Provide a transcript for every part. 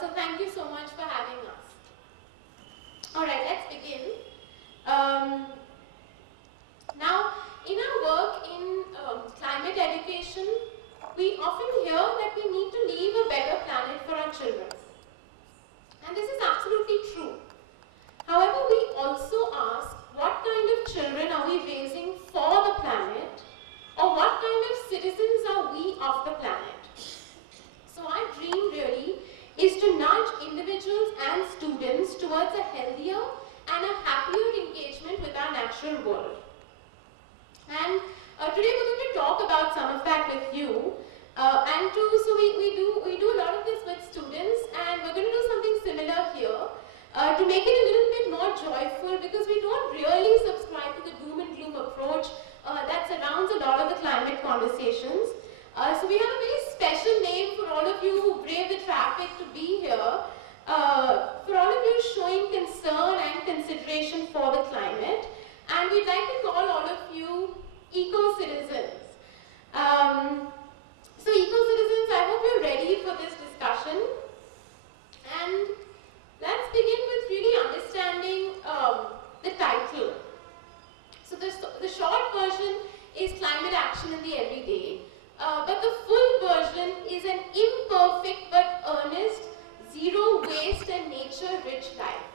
So thank you so much for having us. Alright, let's begin. Now, in our work in climate education, we often hear that we need to leave a better planet for our children. And this is absolutely true. However, we also ask, what kind of children are we raising for the planet? Or what kind of citizens are we of the planet? So our dream really is to nudge individuals and students towards a healthier and a happier engagement with our natural world. And today we're going to talk about some of that with you. So we do a lot of this with students, and we're going to do something similar here to make it a little bit more joyful, because we don't really subscribe to the doom and gloom approach that surrounds a lot of the climate conversations. So we have a very special name for all of you who brave the traffic to be here, for all of you showing concern and consideration for the climate, and we'd like to call all of you eco-citizens. So eco-citizens, I hope you're ready for this discussion, and let's begin with really understanding the title. So the short version is climate action in the everyday, but the full version is an imperfect but earnest, zero waste and nature-rich life,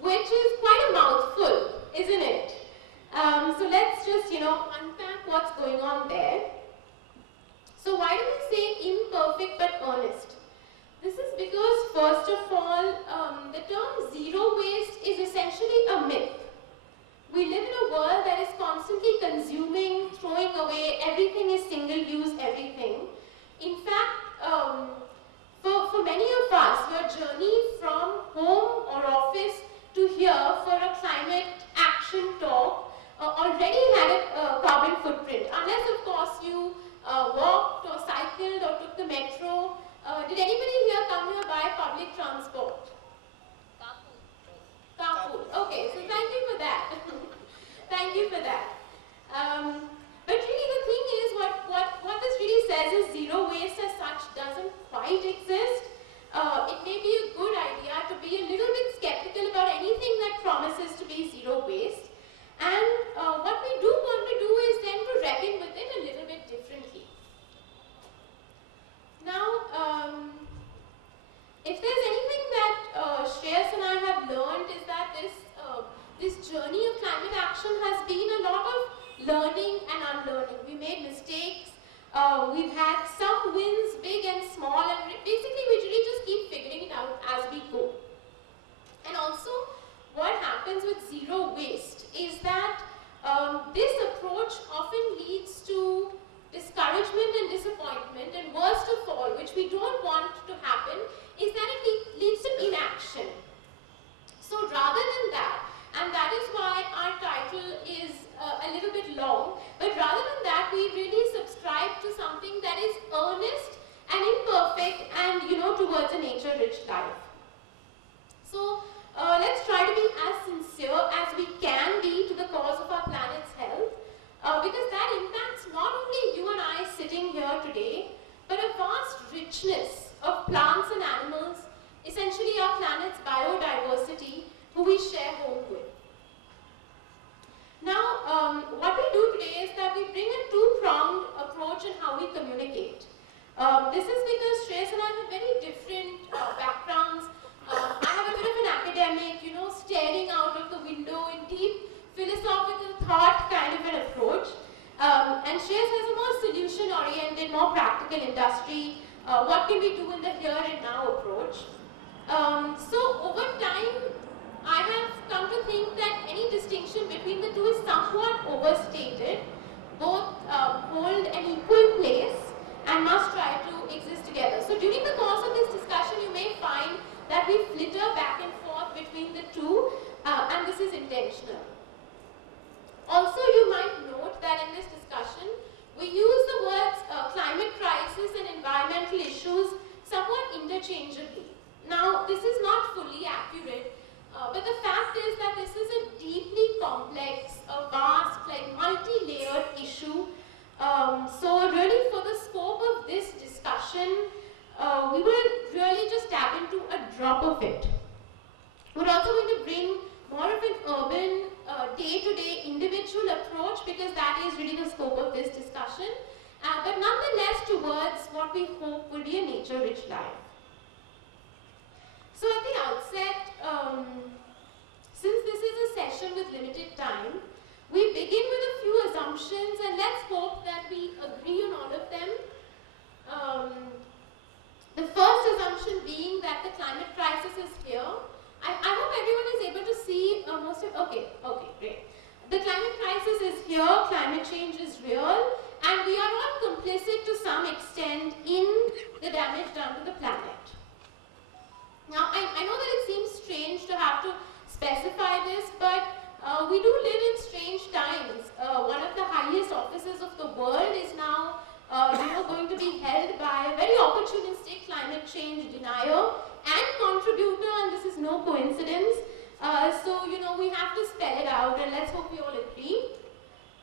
which is quite a mouthful, isn't it? So let's just, unpack what's going on there. So why do we say imperfect but earnest? This is because, first of all, the term zero waste is essentially a myth. We live in a world that is constantly consuming, throwing away, everything is single-use everything. In fact, for many of us, your journey from home or office to here for a climate action talk already had a carbon footprint, unless of course you walked or cycled or took the metro. Did anybody here come here by public transport? Carpool. Okay, so thank you for that. Thank you for that. But really the thing is, what this really says is zero waste as such doesn't quite exist. It may be a good idea to be a little bit skeptical about anything that promises to be zero waste. And what we do want to do is then to reckon with it a little bit differently. Now, if there's anything that Shreyas and I have learned, is that this journey of climate action has been a lot of learning and unlearning. We made mistakes, we've had some wins, big and small, and basically we really just keep figuring it out as we go. And also, what happens with zero waste is that this approach often leads to discouragement and disappointment, and worst of all, which we don't want to happen, is that it leads to inaction. So rather than that, and that is why our title is a little bit long, but rather than that, we really subscribe to something that is earnest and imperfect and, towards a nature-rich life. So let's try to be as sincere as we can be to the cause of our planet's health, because that impacts not only you and I sitting here today, but a vast richness of plants and animals, essentially our planet's biodiversity, who we share home with. Now, what we do today is that we bring a two-pronged approach in how we communicate. This is because Shreyas and I have very different backgrounds. I have a bit of an academic, staring out of the window in deep philosophical thought kind of an approach. And Shreyas has a more solution-oriented, more practical industry, what can we do in the here and now approach. So over time, I have come to think that any distinction between the two is somewhat overstated. Both hold an equal place and must try to exist together. So during the course of this discussion, you may find that we flitter back and forth between the two, and this is intentional. Also, you might note that in this discussion, we use the words climate crisis and environmental issues somewhat interchangeably. Now, this is not fully accurate, but the fact is that this is a deeply complex, a vast, multi-layered issue. So really for the scope of this discussion, we will really just tap into a drop of it. We're also going to bring more of an urban, day-to-day individual approach, because that is really the scope of this discussion, but nonetheless towards what we hope will be a nature-rich life. So at the outset, since this is a session with limited time, we begin with a few assumptions, and let's hope that we agree on all of them. The first assumption being that the climate crisis is here. I hope everyone is able to see most of, okay, great. The climate crisis is here, climate change is real, and we are all complicit to some extent in the damage done to the planet. Now, I know that it seems strange to have to specify this, but we do live in strange times. One of the highest offices of the world is now going to be held by a very opportunistic climate change denier and contributor, and this is no coincidence. So, we have to spell it out, and let's hope we all agree.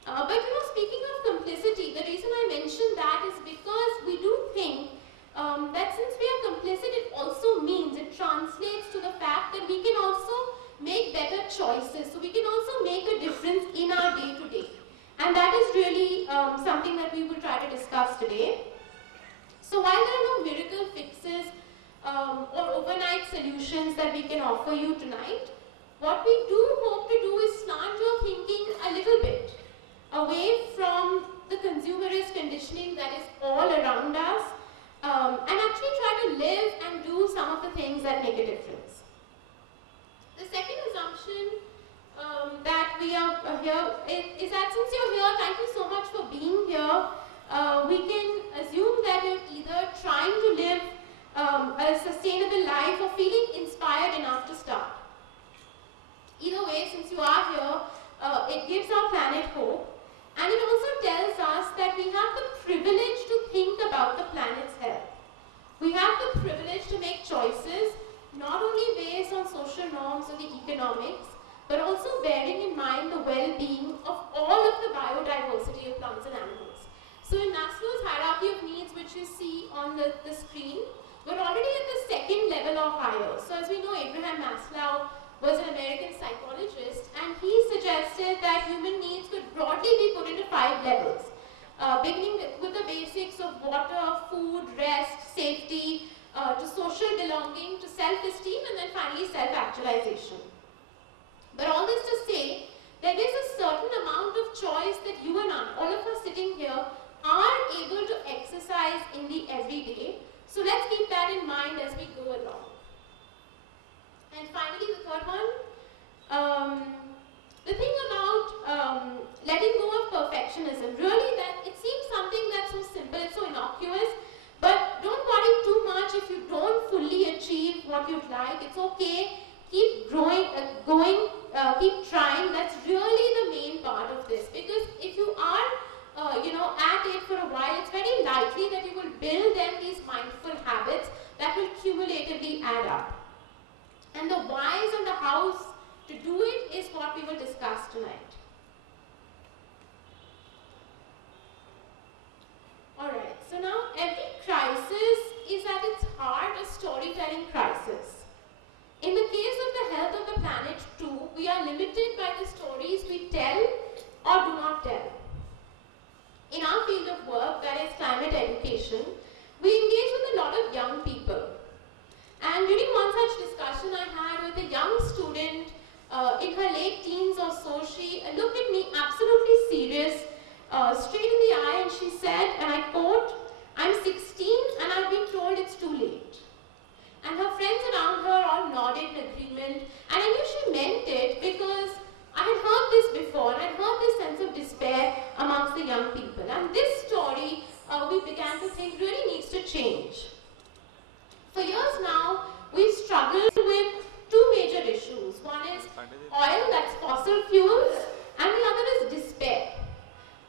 But, speaking of complicity, the reason I mention that is because we do think that since we are complicit, it also means, it translates to the fact that we can also make better choices. So we can also make a difference in our day-to-day. And that is really something that we will try to discuss today. So while there are no miracle fixes or overnight solutions that we can offer you tonight, what we do hope to do is slant your thinking a little bit away from the consumerist conditioning that is all around us, and actually try to live and do some of the things that make a difference. The second assumption that we are here is that since you're here, thank you so much for being here. We can assume that you're either trying to live a sustainable life or feeling inspired enough to start. Either way, since you are here, it gives our planet hope, and it also tells us that we have the privilege to think about the planet's health. We have the privilege to make choices not only based on social norms or the economics, but also bearing in mind the well-being of all of the biodiversity of plants and animals. So in Maslow's hierarchy of needs, which you see on the screen, we're already at the second level or higher. So as we know, Abraham Maslow was an American psychologist, and he suggested that human needs could broadly be put into 5 levels, beginning with the basics of water, food, rest, safety, to social belonging, to self-esteem, and then finally self-actualization. But all this to say, there is a certain amount of choice that you and I, all of us sitting here, are able to exercise in the everyday. So let's keep that in mind as we go along. And finally, the third one, the thing about letting go of perfectionism, really that it seems something that's so simple, it's so innocuous, but don't worry too much if you don't fully achieve what you'd like. It's okay, keep growing, keep trying. That's really the main part of this, because if you are at it for a while, it's very likely that you will build then these mindful habits that will cumulatively add up. And the whys and the hows to do it is what we will discuss tonight. Alright, so now every crisis is at its heart a storytelling crisis. In the case of the health of the planet too, we are limited by the stories we tell or do not tell. In our field of work, that is climate education, we engage with a lot of young people. And during one such discussion I had with a young student in her late teens or so, she looked at me absolutely serious, straight in the eye, and she said, and I quote, "I'm 16 and I've been told it's too late." And her friends around her all nodded in agreement, and I knew she meant it because I had heard this before, and I'd heard this sense of despair amongst the young people. And this story, we began to think, really needs to change. For years now, we've struggled with 2 major issues. One is oil, that's fossil fuels, and the other is despair.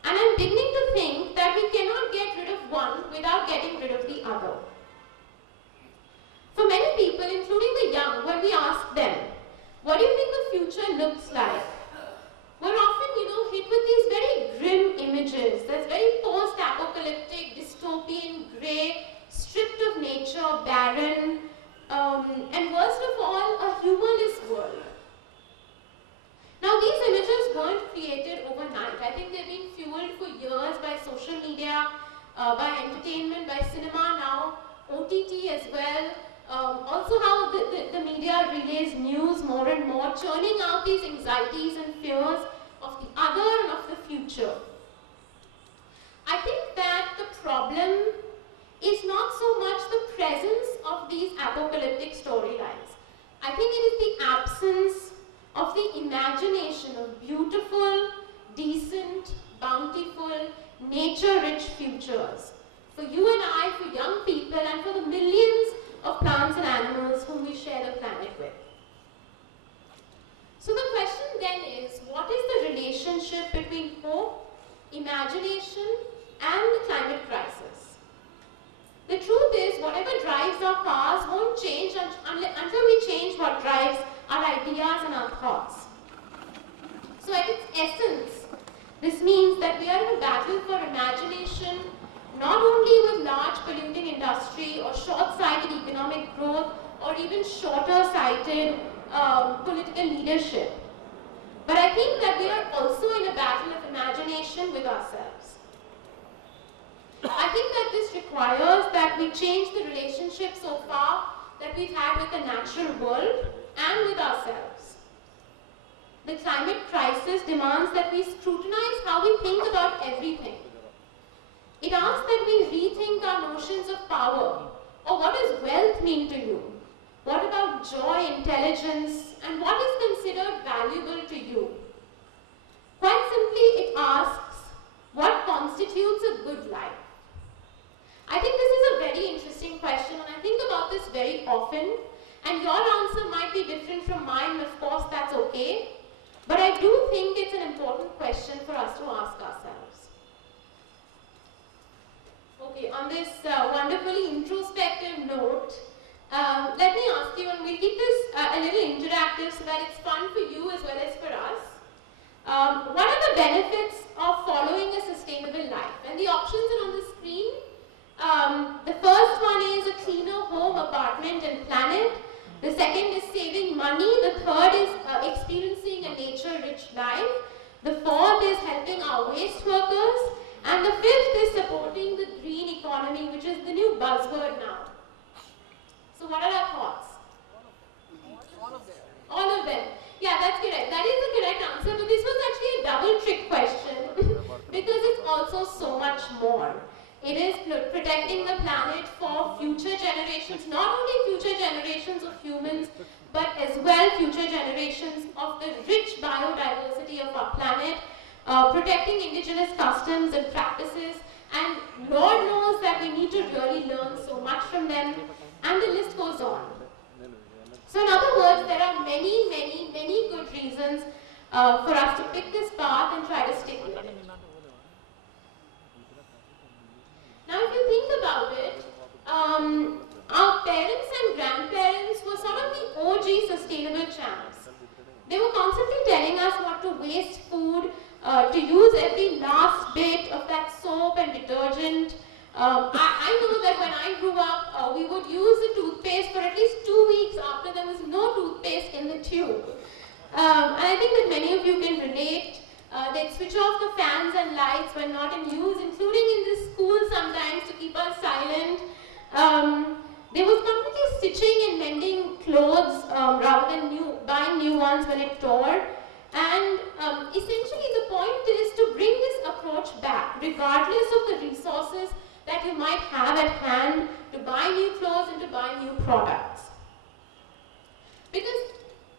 And I'm beginning to think that we cannot get rid of one without getting rid of the other. For many people, including the young, when we ask them, what do you think the future looks like? We're often, hit with these very grim images. There's very post-apocalyptic, dystopian, grey, stripped of nature, barren, and worst of all, a humorless world. Now, these images weren't created overnight. I think they've been fueled for years by social media, by entertainment, by cinema now, OTT as well. Also how the media relays news more and more, churning out these anxieties and fears of the other and of the future. I think that the problem is not so much the presence of these apocalyptic storylines. I think it is the absence of the imagination of beautiful, decent, bountiful, nature-rich futures for you and I, for young people, and for the millions of plants and animals whom we share the planet with. So the question then is, what is the relationship between hope, imagination, and the climate crisis? The truth is, whatever drives our cars won't change until we change what drives our ideas and our thoughts. So at its essence, this means that we are in a battle for imagination, not only with large polluting industry or short-sighted economic growth or even shorter-sighted political leadership, but I think that we are also in a battle of imagination with ourselves. I think that this requires that we change the relationship so far that we've had with the natural world and with ourselves. The climate crisis demands that we scrutinize how we think about everything. It asks that we rethink our notions of power, or what does wealth mean to you? What about joy, intelligence, and what is considered valuable to you? Quite simply, it asks, what constitutes a good life? I think this is a very interesting question, and I think about this very often, and your answer might be different from mine, and of course that's okay, but I do think it's an important question for us to ask ourselves. Okay, on this wonderfully introspective note, let me ask you, and we'll keep this a little interactive so that it's fun for you as well as for us. What are the benefits of following a sustainable life? And the options are on the screen. The first one is a cleaner home, apartment, and planet. The second is saving money. The third is experiencing a nature-rich life. The fourth is helping our waste workers. And the fifth is supporting the green economy, which is the new buzzword now. So what are our thoughts? All of them. All of them. Yeah, that's correct. That is the correct answer, but this was actually a double trick question because it's also so much more. It is protecting the planet for future generations, not only future generations of humans, but as well future generations of the rich biodiversity of our planet, protecting indigenous customs and practices, and Lord knows that we need to really learn so much from them, and the list goes on. So in other words, there are many, many, many good reasons for us to pick this path and try to stick with it. Now if you think about it, our parents and grandparents were sort of the OG sustainable champs. They were constantly telling us not to waste food, to use every last bit of that soap and detergent. I know that when I grew up, we would use the toothpaste for at least 2 weeks after there was no toothpaste in the tube. And I think that many of you can relate. They'd switch off the fans and lights when not in use, including in the school sometimes to keep us silent. There was completely stitching and mending clothes rather than buying new ones when it tore. And essentially the point is to bring this approach back, regardless of the resources that you might have at hand to buy new clothes and to buy new products. Because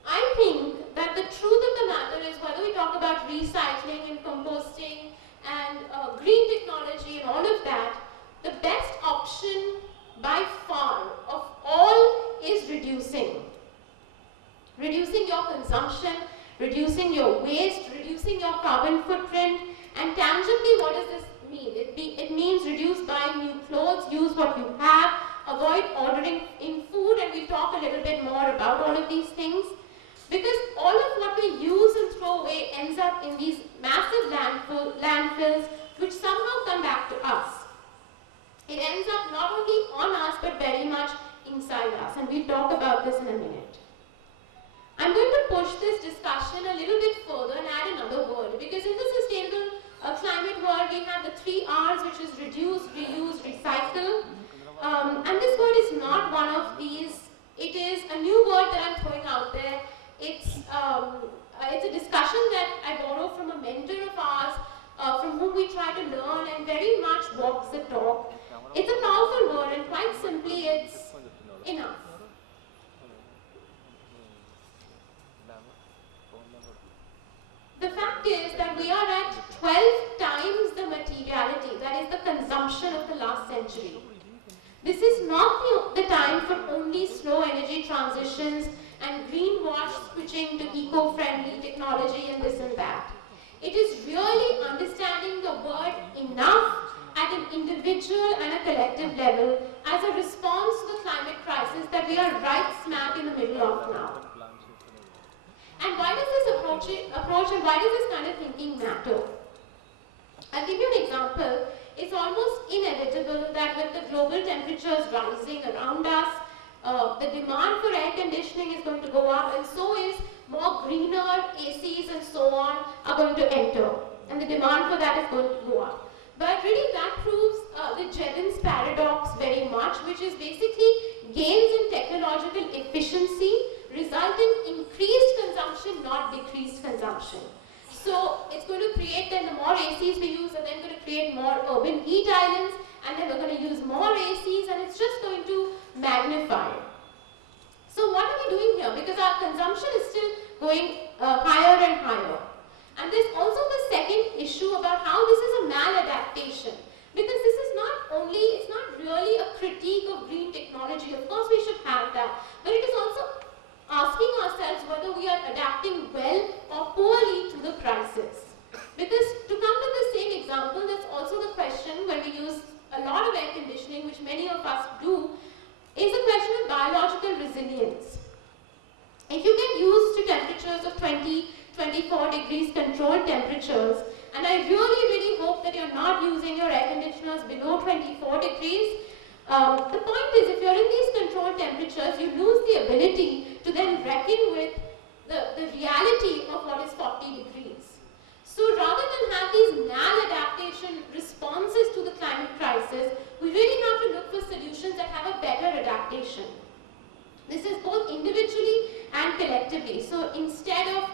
I think that the truth of the matter is, whether we talk about recycling and composting and green technology and all of that, the best option by far of all is reducing. Reducing your consumption, reducing your waste, reducing your carbon footprint, and tangibly what does this mean? It means reduce buying new clothes, use what you have, avoid ordering in food, and we'll talk a little bit more about all of these things. Because all of what we use and throw away ends up in these massive landfills, which somehow come back to us. It ends up not only on us, but very much inside us, and we'll talk about this in a minute. I'm going to push this discussion a little bit further and add another word, because in the sustainable climate world we have the 3 R's, which is reduce, reuse, recycle. And this word is not one of these. It is a new word that I'm throwing out there. It's a discussion that I borrowed from a mentor of ours, from whom we try to learn, and very much walks the talk. It's a powerful word, and quite simply, it's enough. The fact is that we are at 12 times the materiality, that is the consumption of the last century. This is not the time for only slow energy transitions and greenwash switching to eco-friendly technology and this and that. It is really understanding the word enough at an individual and a collective level as a response to the climate crisis that we are right smack in the middle of now. And why does this approach and why does this kind of thinking matter? I'll give you an example. It's almost inevitable that with the global temperatures rising around us, the demand for air conditioning is going to go up, and so is more greener ACs and so on are going to enter, and the demand for that is going to go up. But really that proves the Jevons paradox very much, which is basically gains in technological efficiency result in increased consumption, not decreased consumption. So it's going to create, then the more ACs we use are then going to create more urban heat islands, and then we're going to use more ACs, and it's just going to magnify. So what are we doing here? Because our consumption is still going higher and higher. And there's also the second issue about how this is a maladaptation. Because this is it's not really a critique of green technology. Of course we should have that. But it is also asking ourselves whether we are adapting well or poorly to the crisis. Because to come to the same example, that's also the question when we use a lot of air conditioning, which many of us do, is the question of biological resilience. If you get used to temperatures of 20, 24 degrees controlled temperatures, and I really hope that you're not using your air conditioners below 24 degrees, the point is, if you're in these controlled temperatures, you lose the ability to then reckon with the reality of what is 40 degrees. So rather than have these maladaptation responses to the climate crisis, we really have to look for solutions that have a better adaptation. This is both individually and collectively. So instead of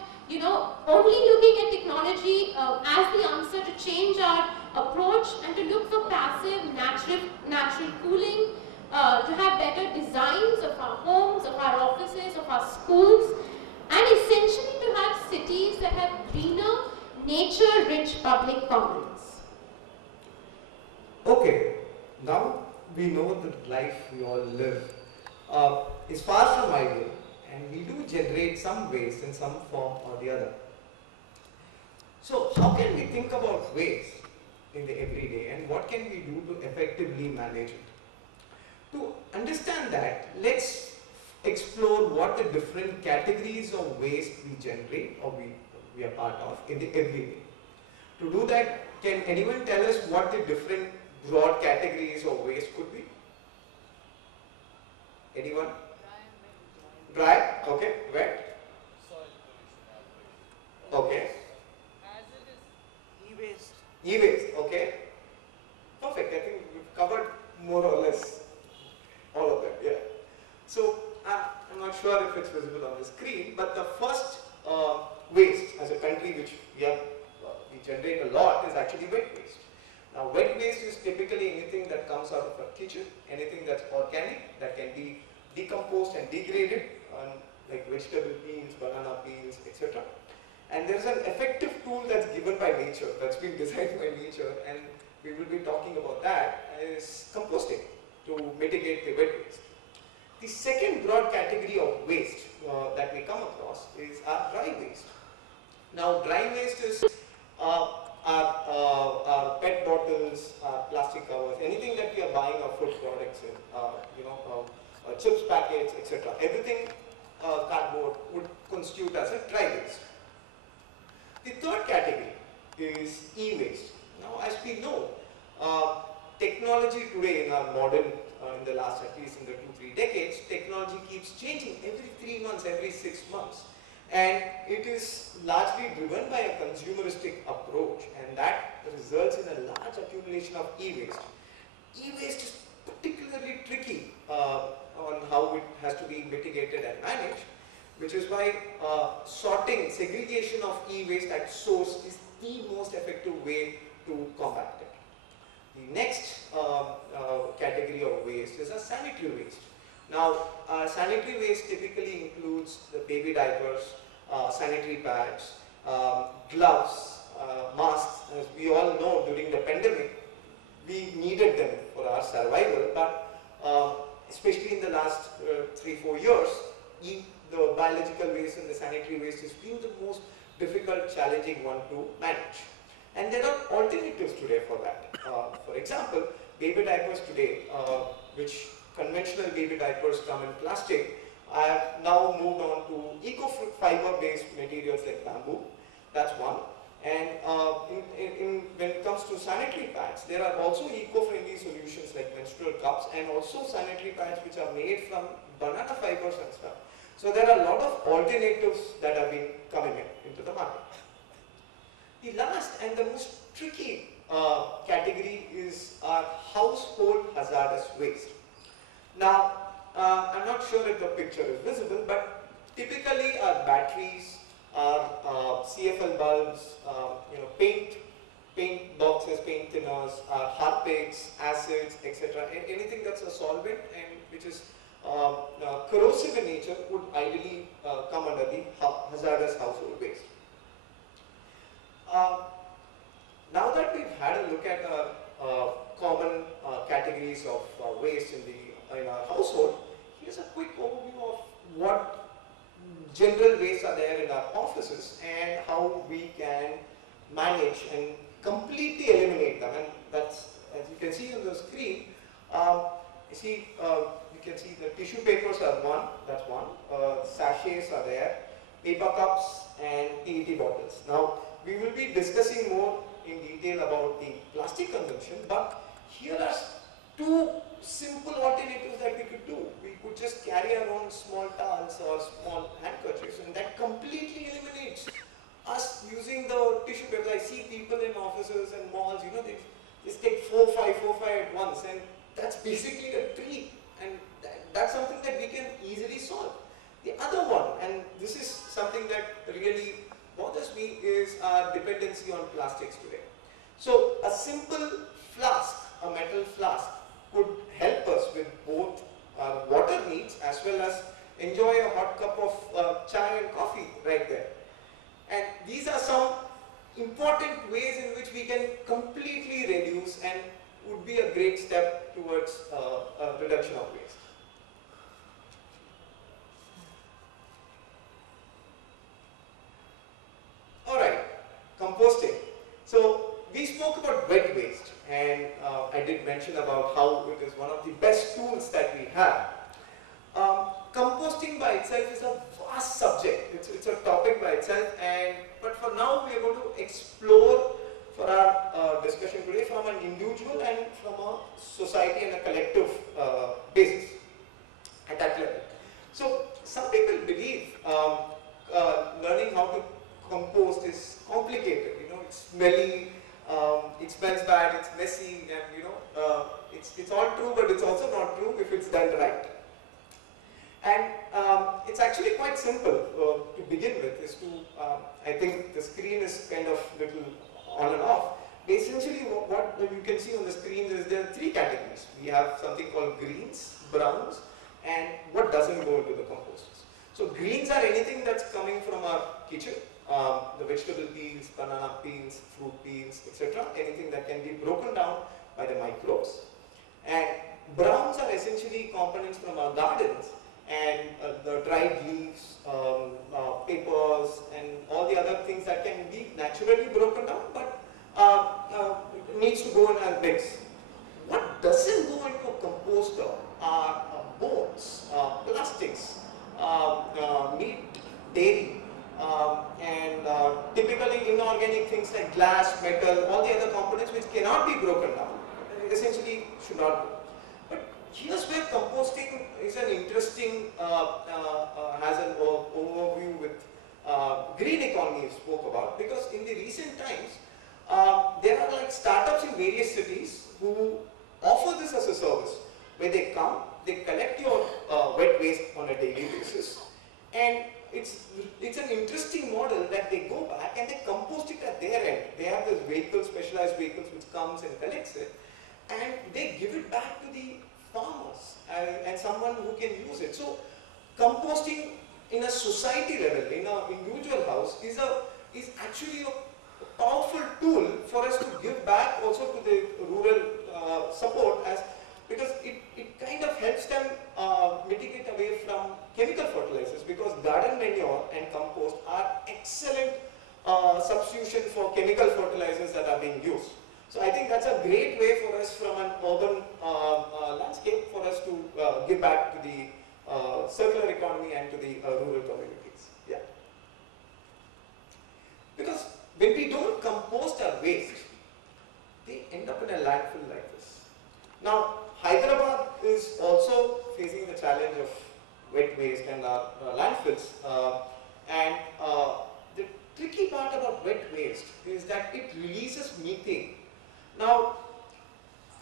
only looking at technology as the answer to change our approach and to look for passive natural cooling, to have better designs of our homes, of our offices, of our schools, and essentially to have cities that have greener, nature-rich public commons. Okay, now we know that life we all live is far from ideal, and we do generate some waste in some form or the other. So how can we think about waste in the everyday, and what can we do to effectively manage it? To understand that, let's explore what the different categories of waste we generate or we are part of in the everyday. To do that, can anyone tell us what the different broad categories of waste could be? Anyone? Dry, okay. Wet? Soil pollution, Okay. hazardous e-waste. E-waste, okay. Perfect, I think we've covered more or less all of them, yeah. So, I'm not sure if it's visible on the screen, but the first waste as a country which we generate a lot is actually wet waste. Now, wet waste is typically anything that comes out of a kitchen, anything that's organic, that can be decomposed and degraded, like vegetable peels, banana peels, etc. And there's an effective tool that's given by nature, that's been designed by nature, and we will be talking about that, is composting to mitigate the wet waste. The second broad category of waste that we come across is our dry waste. Now, dry waste is our PET bottles, our plastic covers, anything that we are buying our food products in, chips packets, etc. Everything cardboard would constitute as a dry waste. The third category is e-waste. Now, as we know, technology today in our modern in the last, at least in the 2-3 decades, technology keeps changing every 3 months, every 6 months. And it is largely driven by a consumeristic approach, and that results in a large accumulation of e-waste. E-waste is particularly tricky on how it has to be mitigated and managed, which is why sorting, segregation of e-waste at source is the most effective way to combat it. The next category of waste is a sanitary waste. Now, sanitary waste typically includes the baby diapers, sanitary pads, gloves, masks. As we all know, during the pandemic, we needed them for our survival, but especially in the last 3-4 years, the biological waste and the sanitary waste has been the most difficult, challenging one to manage. And there are alternatives today for that. For example, baby diapers today, which conventional baby diapers come in plastic, I have now moved on to eco-fiber based materials like bamboo. That's one. And when it comes to sanitary pads, there are also eco-friendly solutions like menstrual cups and also sanitary pads which are made from banana fibers and stuff. So there are a lot of alternatives that have been coming into the market. The last and the most tricky category is our household hazardous waste. Now, I'm not sure if the picture is visible, but typically our batteries, our CFL bulbs, paint boxes, paint thinners, our harpics, acids, etc. Anything that's a solvent and which is corrosive in nature would ideally come under the hazardous household waste. Now that we've had a look at common categories of waste in our household, here's a quick overview of what general wastes are there in our offices and how we can manage and completely eliminate them. And that's, as you can see on the screen, you can see the tissue papers are one, that's one, sachets are there, paper cups and PET bottles. Now, we will be discussing more in detail about the plastic consumption, but here are two simple alternatives that we could do. We could just carry our own small towels or small handkerchiefs, and that completely eliminates us using the tissue paper. I see people in offices and malls, they just take 4, 5 at once, and that's basically a treat, and that's something that we can easily solve. The other one, and this is something that really bothers me, is our dependency on plastics today. So a simple flask, a metal flask, could help us with both our water needs as well as enjoy a hot cup of chai and coffee right there. And these are some important ways in which we can completely reduce and would be a great step towards a reduction of waste. Alright, composting. So we spoke about wet waste, and I did mention about how it is one of the best tools that we have. Composting by itself is a vast subject. It's a topic by itself, but for now we are going to explore for our discussion today from an individual and from a society and a collective basis at that level. So some people believe learning how to compost is complicated. It's smelly, it smells bad, it's messy, and it's all true, but it's also not true if it's done right. And it's actually quite simple to begin with. I think the screen is kind of little on and off. Essentially, what you can see on the screen is there are 3 categories. We have something called greens, browns, and what doesn't go into the composters. So greens are anything that's coming from our kitchen. The vegetable peels, banana peels, fruit peels, etc. Anything that can be broken down by the microbes. And browns are essentially components from our gardens, and the dried leaves, papers, and all the other things that can be naturally broken down, but needs to go in a mix. What doesn't go into a composter are bones, plastics, meat, dairy, and typically inorganic things like glass, metal, all the other components which cannot be broken down, essentially should not go. But here's where composting is an interesting, has an overview with green economy you spoke about, because in the recent times, there are like startups in various cities who offer this as a service, where they come, they collect your wet waste on a daily basis, and it's an interesting model that they go back and they compost it at their end. They have this vehicle, specialized vehicles which comes and collects it, and they give it back to the farmers and someone who can use it. So composting in a society level, in an individual house, is actually a powerful tool for us to give back also to the rural support, because it kind of helps them mitigate away from chemical fertilizers, because garden manure and compost are excellent substitution for chemical fertilizers that are being used. So I think that's a great way for us from an urban landscape for us to give back to the circular economy and to the rural communities. Yeah. Because when we don't compost our waste, they end up in a landfill like this. Now, Hyderabad is also facing the challenge of wet waste and landfills. And the tricky part about wet waste is that it releases methane. Now,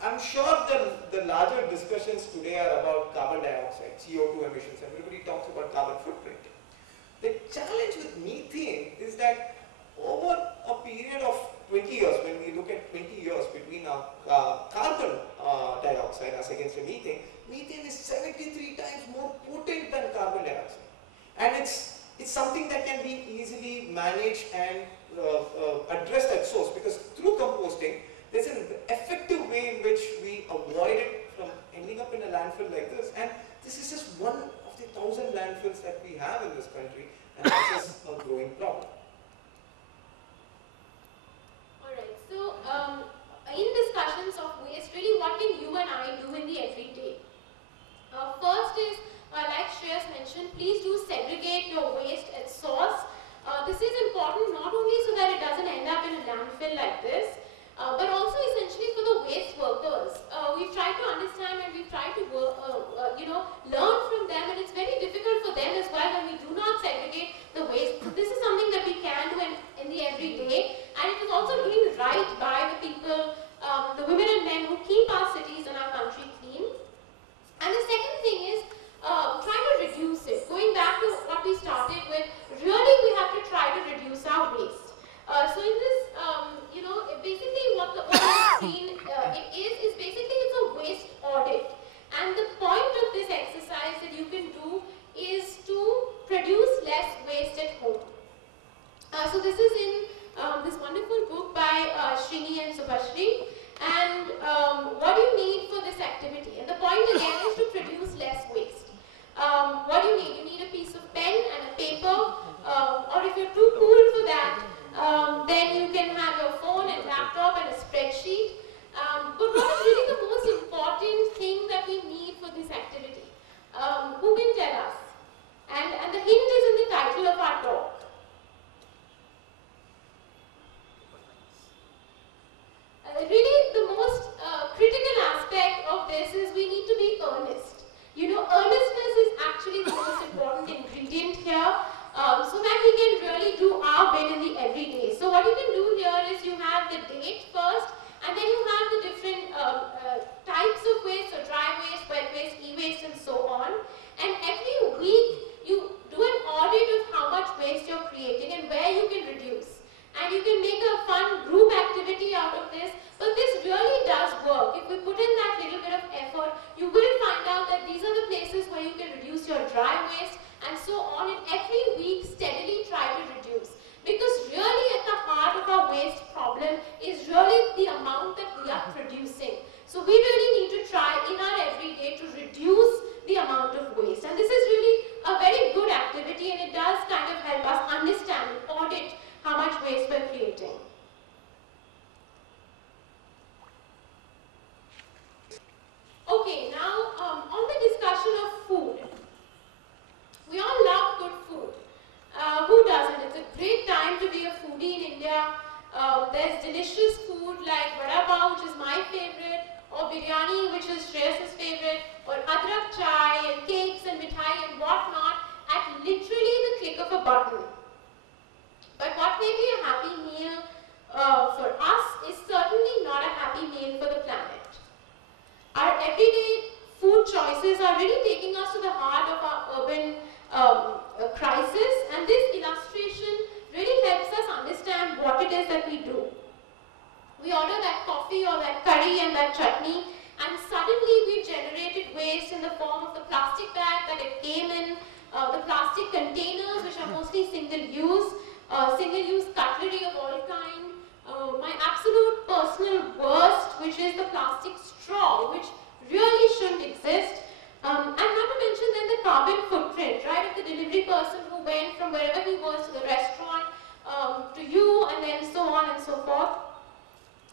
I'm sure the larger discussions today are about carbon dioxide, CO2 emissions. Everybody talks about carbon footprint. The challenge with methane is that over a period of 20 years, when we look at 20 years between carbon dioxide as against methane, methane is 73 times more potent than carbon dioxide. And it's something that can be easily managed and addressed at source, because through composting, there's an effective way in which we avoid it from ending up in a landfill like this. And this is just one of the 1,000 landfills that we have in this country, and this is a growing problem. Alright, so in discussions of waste, really what can you and I do in the everyday? First is, like Shreyas mentioned, please do segregate your waste at source. This is important not only so that it doesn't end up in a landfill like this, but also essentially for the waste workers. We've tried to understand and we've tried to learn from them, and it's very difficult for them as well when we do not segregate the waste. So this is something that we can do in the everyday, and it is also doing right by the people, the women and men who keep our cities and our country clean. And the second thing is try to reduce it. Going back to what we started with, really we have to try to reduce our waste. So in this, basically what the screen is basically it's a waste audit. And the point of this exercise that you can do is to produce less waste at home. So this is in this wonderful book by Shrini and Shastri. And what do you need for this activity? And the point again is to produce less waste. What do you need? You need a piece of pen and a paper, or if you're too cool for that, then you can have your phone and laptop and a spreadsheet. But what is really the most important thing that we need for this activity? Who can tell us? And the hint is in the title of our talk. Really, the most critical aspect of this is we need to be earnest. Earnestness is actually the most important ingredient here, so that we can really do our bit in the everyday. So what you can do here is you have the date first, and then you have the different types of waste, so dry waste, wet waste, e-waste, and so on. And every week you do an audit of how much waste you're creating and where you can reduce. And you can make a fun group activity out of this, but this really does work. If we put in that little bit of effort, you will find out that these are the places where you can reduce your dry waste and so on, and every week steadily try to reduce. Because really at the heart of our waste problem is really the amount that we are producing. So we really need to try in our everyday to reduce the amount of waste. And this is really a very good activity, and it does kind of help us understand and audit how much waste we're creating. Okay, now on the discussion of food. We all love good food. the plastic containers, which are mostly single-use cutlery of all kind, my absolute personal worst, which is the plastic straw, which really shouldn't exist, and not to mention then the carbon footprint, right, of the delivery person who went from wherever he was to the restaurant, to you, and then so on and so forth.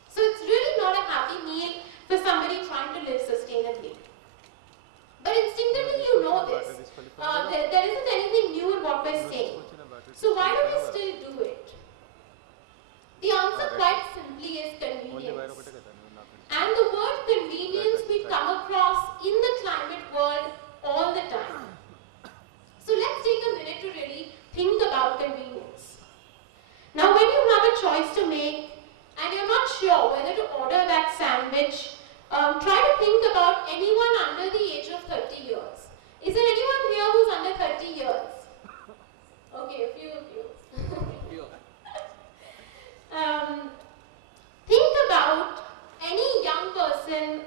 So it's really not a happy meal for somebody trying to live sustainably. But instinctively you know this. There isn't anything new in what we're saying. So why do we still do it? The answer quite simply is convenience. And the word convenience we come across in the climate world all the time. So let's take a minute to really think about convenience. Now when you have a choice to make and you're not sure whether to order that sandwich, try to think about anyone under the age of 30 years. Is there anyone here who's under 30 years? Okay, a few of you. Think about any young person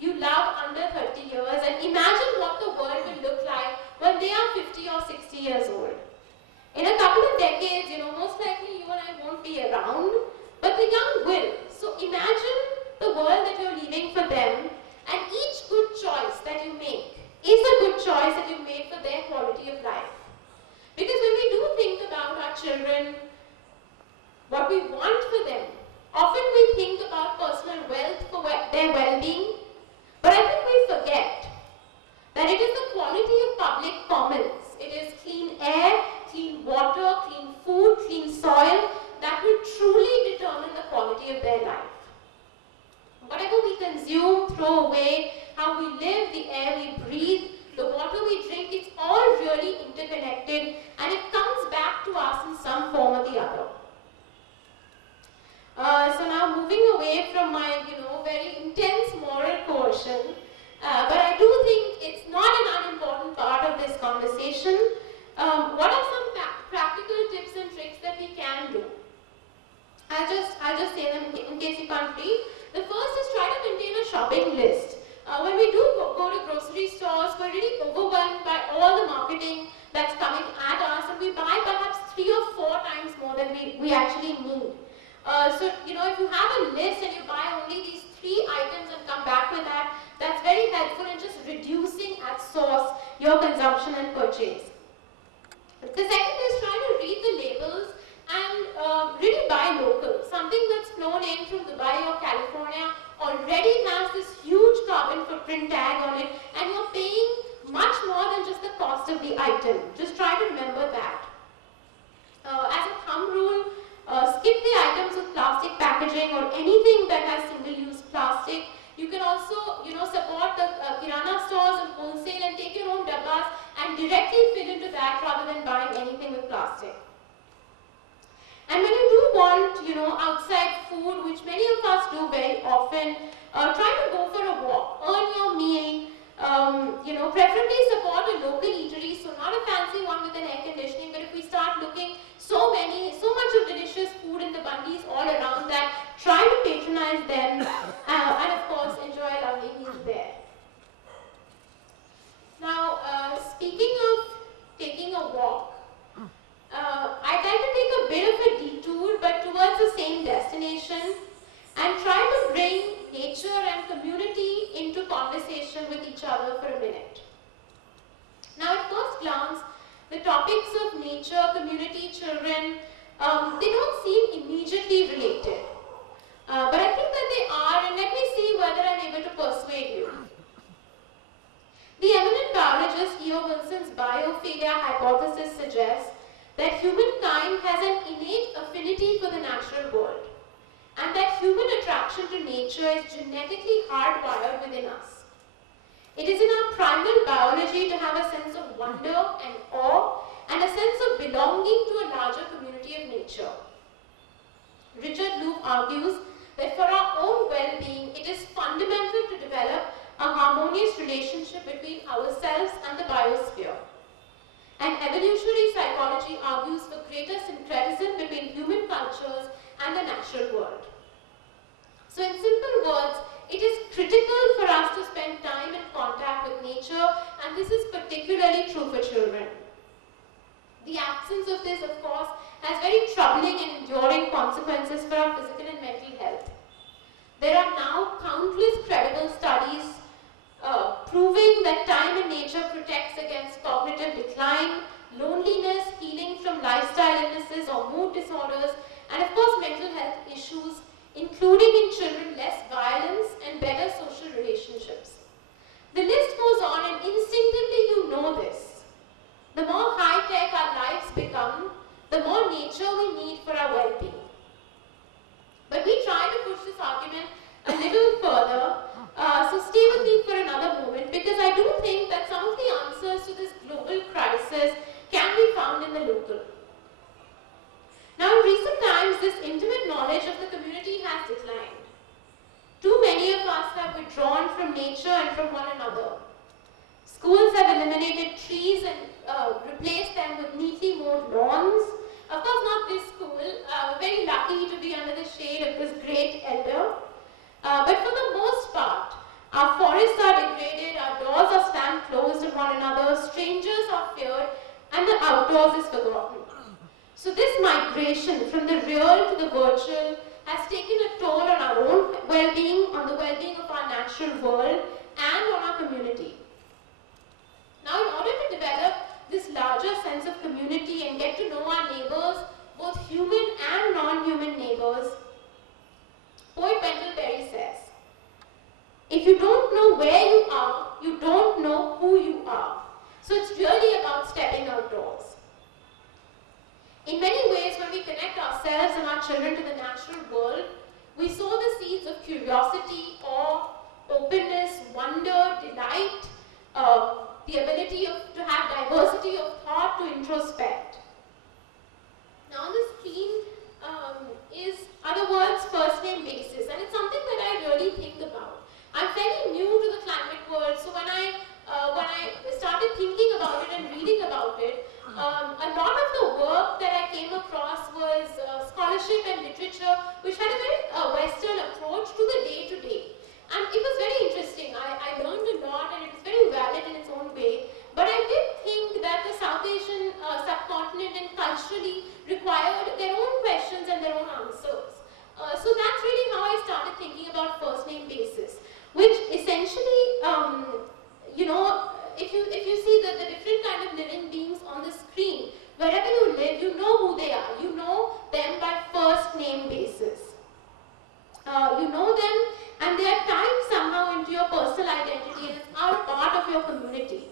you love under 30 years and imagine what the world will look like when they are 50 or 60 years old. In a couple of decades, most likely you and I won't be around, but the young will. So imagine the world that you're leaving for them, and each good choice that you make is a good choice that you made for their quality of life. Because when we do think about our children, what we want for them, often we think about personal wealth for their well-being, but I think we forget that it is the quality of public commons, it is clean air, clean water, clean food, clean soil that will truly determine the quality of their life. Whatever we consume, throw away, how we live, the air we breathe, the water we drink, it's all really interconnected and it comes back to us in some form or the other. So now moving away from my, very intense moral coercion, but I do think it's not an unimportant part of this conversation. What are some practical tips and tricks that we can do? I'll just say them in case you can't read. The first is try to maintain a shopping list. When we do go to grocery stores, we're really overwhelmed by all the marketing that's coming at us, and we buy perhaps 3 or 4 times more than we actually need. So, if you have a list and you buy only these 3 items and come back with that, that's very helpful in just reducing at source your consumption and purchase. The second is try to read the labels and really buy local. Something that's flown in from Dubai or California already has this huge carbon footprint tag on it, and you're paying much more than just the cost of the item. Just try to remember that. As a thumb rule, skip the items with plastic packaging or anything that has single-use plastic. You can also, support the kirana stores and wholesale and take your own dabbas and directly fill into that rather than buying anything with plastic. And when you do want, outside food, which many of us do very often, try to go for a walk, earn your meal, preferably support a local eatery, so not a fancy one with an air conditioning, but if we start looking so much of delicious food in the bundis all around that, try to patronize them and of course enjoy a lovely meal there. Now, speaking of taking a walk, I'd like to take a bit of a detour but towards the same destination and try to bring nature and community into conversation with each other for a minute. Now at first glance, the topics of nature, community, children, they don't seem immediately related. But I think that they are, and let me see whether I'm able to persuade you. The eminent biologist E.O. Wilson's biophilia hypothesis suggests that humankind has an innate affinity for the natural world, and that human attraction to nature is genetically hardwired within us. It is in our primal biology to have a sense of wonder and awe and a sense of belonging to a larger community of nature. Richard Louv argues that for our own well-being, it is fundamental to develop a harmonious relationship between ourselves and the biosphere. And evolutionary psychology argues for greater syncretism between human cultures and the natural world. So in simple words, it is critical for us to spend time in contact with nature, and this is particularly true for children. The absence of this, of course, has very troubling and enduring consequences for our physical and mental health. There are now countless credible studies proving that time in nature protects against cognitive decline, loneliness, healing from lifestyle illnesses or mood disorders, and of course mental health issues, including in children less violence and better social relationships. The list goes on, and instinctively you know this. The more high-tech our lives become, the more nature we need for our well-being. But we try to push this argument a little further, so stay with me for another moment, because I do think that some of the answers to this global crisis can be found in the local. Now, in recent times, this intimate knowledge of the community has declined. Too many of us have withdrawn from nature and from one another. Schools have eliminated trees and replaced them with neatly mowed lawns. Of course, not this school. We're very lucky to be under the shade of this great elder. But for the most part, our forests are degraded, our doors are slammed closed on one another, strangers are feared, and the outdoors is forgotten. So this migration from the real to the virtual has taken a toll on our own well-being, on the well-being of our natural world, and on our community. Now, in order to develop this larger sense of community and get to know our neighbors, both human and non-human neighbors, poet Wendell Berry says, if you don't know where you are, you don't know who you are. So it's really about stepping outdoors. In many ways, when we connect ourselves and our children to the natural world, we sow the seeds of curiosity, awe, openness, wonder, delight, the ability to have diversity of thought, to introspect. Now on the screen are the words first name basis, and it's something that I really think about. I'm fairly new to the climate world, so when I started thinking about it and reading about it, a lot of the work that I came across was scholarship and literature, which had a very Western approach to the day-to-day. And it was very interesting. I learned a lot, and it was very valid in its own way. But I did think that the South Asian subcontinent and culturally required their own questions and their own answers. So that's really how I started thinking about first name basis, which essentially, if you see the different kind of living beings on the screen, wherever you live, you know who they are. You know them by first name basis. You know them, and they are tied somehow into your personal identity and are part of your community.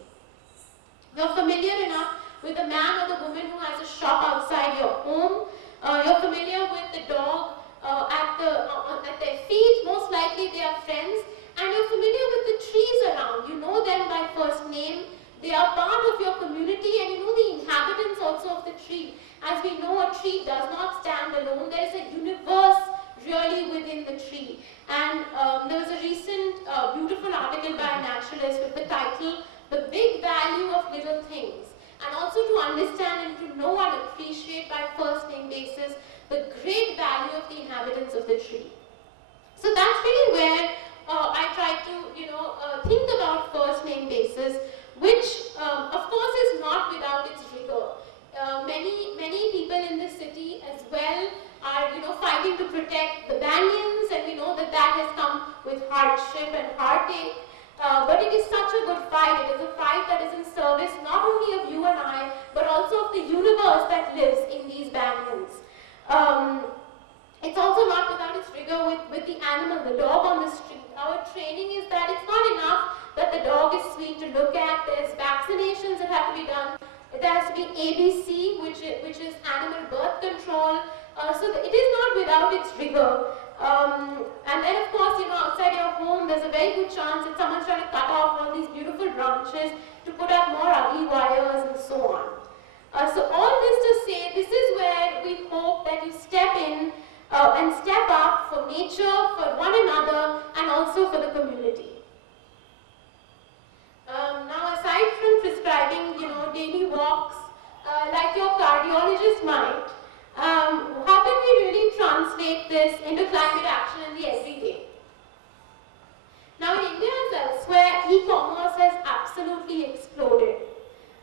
You're familiar enough with the man or the woman who has a shop outside your home. You're familiar with the dog at their feet. Most likely they are friends. And you're familiar with the trees around. You know them by first name. They are part of your community, and you know the inhabitants also of the tree. As we know, a tree does not stand alone. There is a universe really within the tree. And there was a recent beautiful article by a naturalist with the title, The Big Value of Little Things. And also to understand and to know and appreciate by first name basis the great value of the inhabitants of the tree. So that's really where I try to think about first name basis, which of course is not without its rigor. Many people in this city as well are fighting to protect the banyans, and we know that has come with hardship and heartache. But it is such a good fight. It is a fight that is in service not only of you and I, but also of the universe that lives in these banyans. It's also not without its rigor with the animal, the dog on the street. Our training is that it's not enough that the dog is sweet to look at. There's vaccinations that have to be done. There has to be ABC, which is animal birth control. So it is not without its rigor. And then of course, outside your home, there's a very good chance that someone's trying to cut off all these beautiful branches to put up more ugly wires and so on. So all this to say, this is where we hope that you step in and step up for nature, for one another, and also for the community. Now, aside from prescribing, daily walks like your cardiologist might, how can we really translate this into climate action in the everyday? Now in India as elsewhere, e-commerce has absolutely exploded.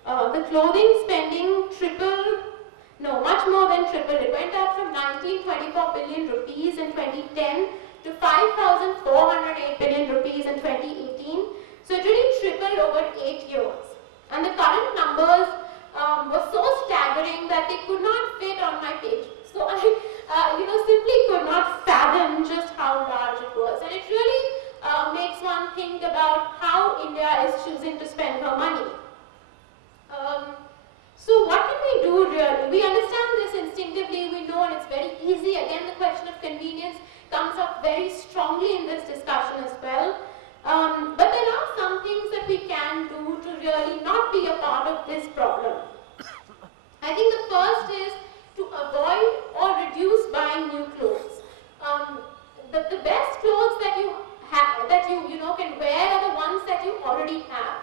The clothing spending much more than tripled. It went up from 1924 billion rupees in 2010 to 5,408 billion rupees in 2018. So it really tripled over 8 years. And the current numbers were so staggering that they could not fit on my page. So I simply could not fathom just how large it was. And it really makes one think about how India is choosing to spend her money. So what can we do really? We understand this instinctively, we know, and it's very easy. Again, the question of convenience comes up very strongly in this discussion as well. But there are some things that we can do to really not be a part of this problem. I think the first is to avoid or reduce buying new clothes. The best clothes that you have, can wear are the ones that you already have.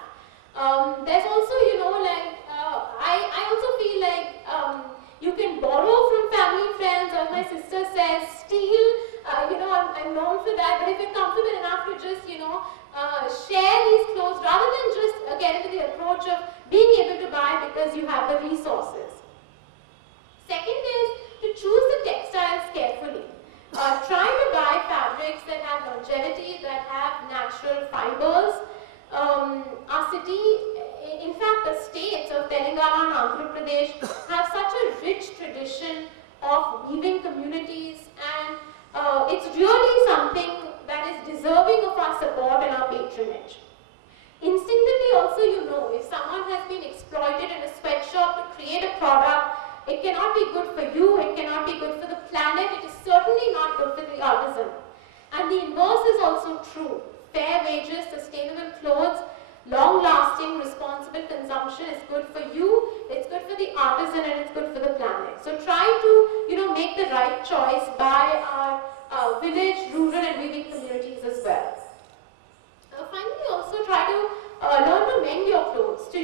There's also, I also feel like you can borrow from family, friends, or my sister says, steal. I'm known for that. But if you're comfortable enough to just, share these clothes rather than just get into the approach of being able to buy because you have the resources. Second is to choose the textiles carefully. Try to buy fabrics that have longevity, that have natural fibers. Our city, in fact the states of Telangana and Andhra Pradesh have such a rich tradition of weaving communities, and it's really something that is deserving of our support and our patronage. Instinctively also, if someone has been exploited in a sweatshop to create a product, it cannot be good for you, it cannot be good for the planet, it is certainly not good for the artisan. And the inverse is also true. Fair wages, sustainable clothes, long-lasting, responsible consumption is good for you, it's good for the artisan, and it's good for the planet. So try to, make the right choice by our village, rural and weaving communities as well. Finally, also try to learn to mend your clothes, to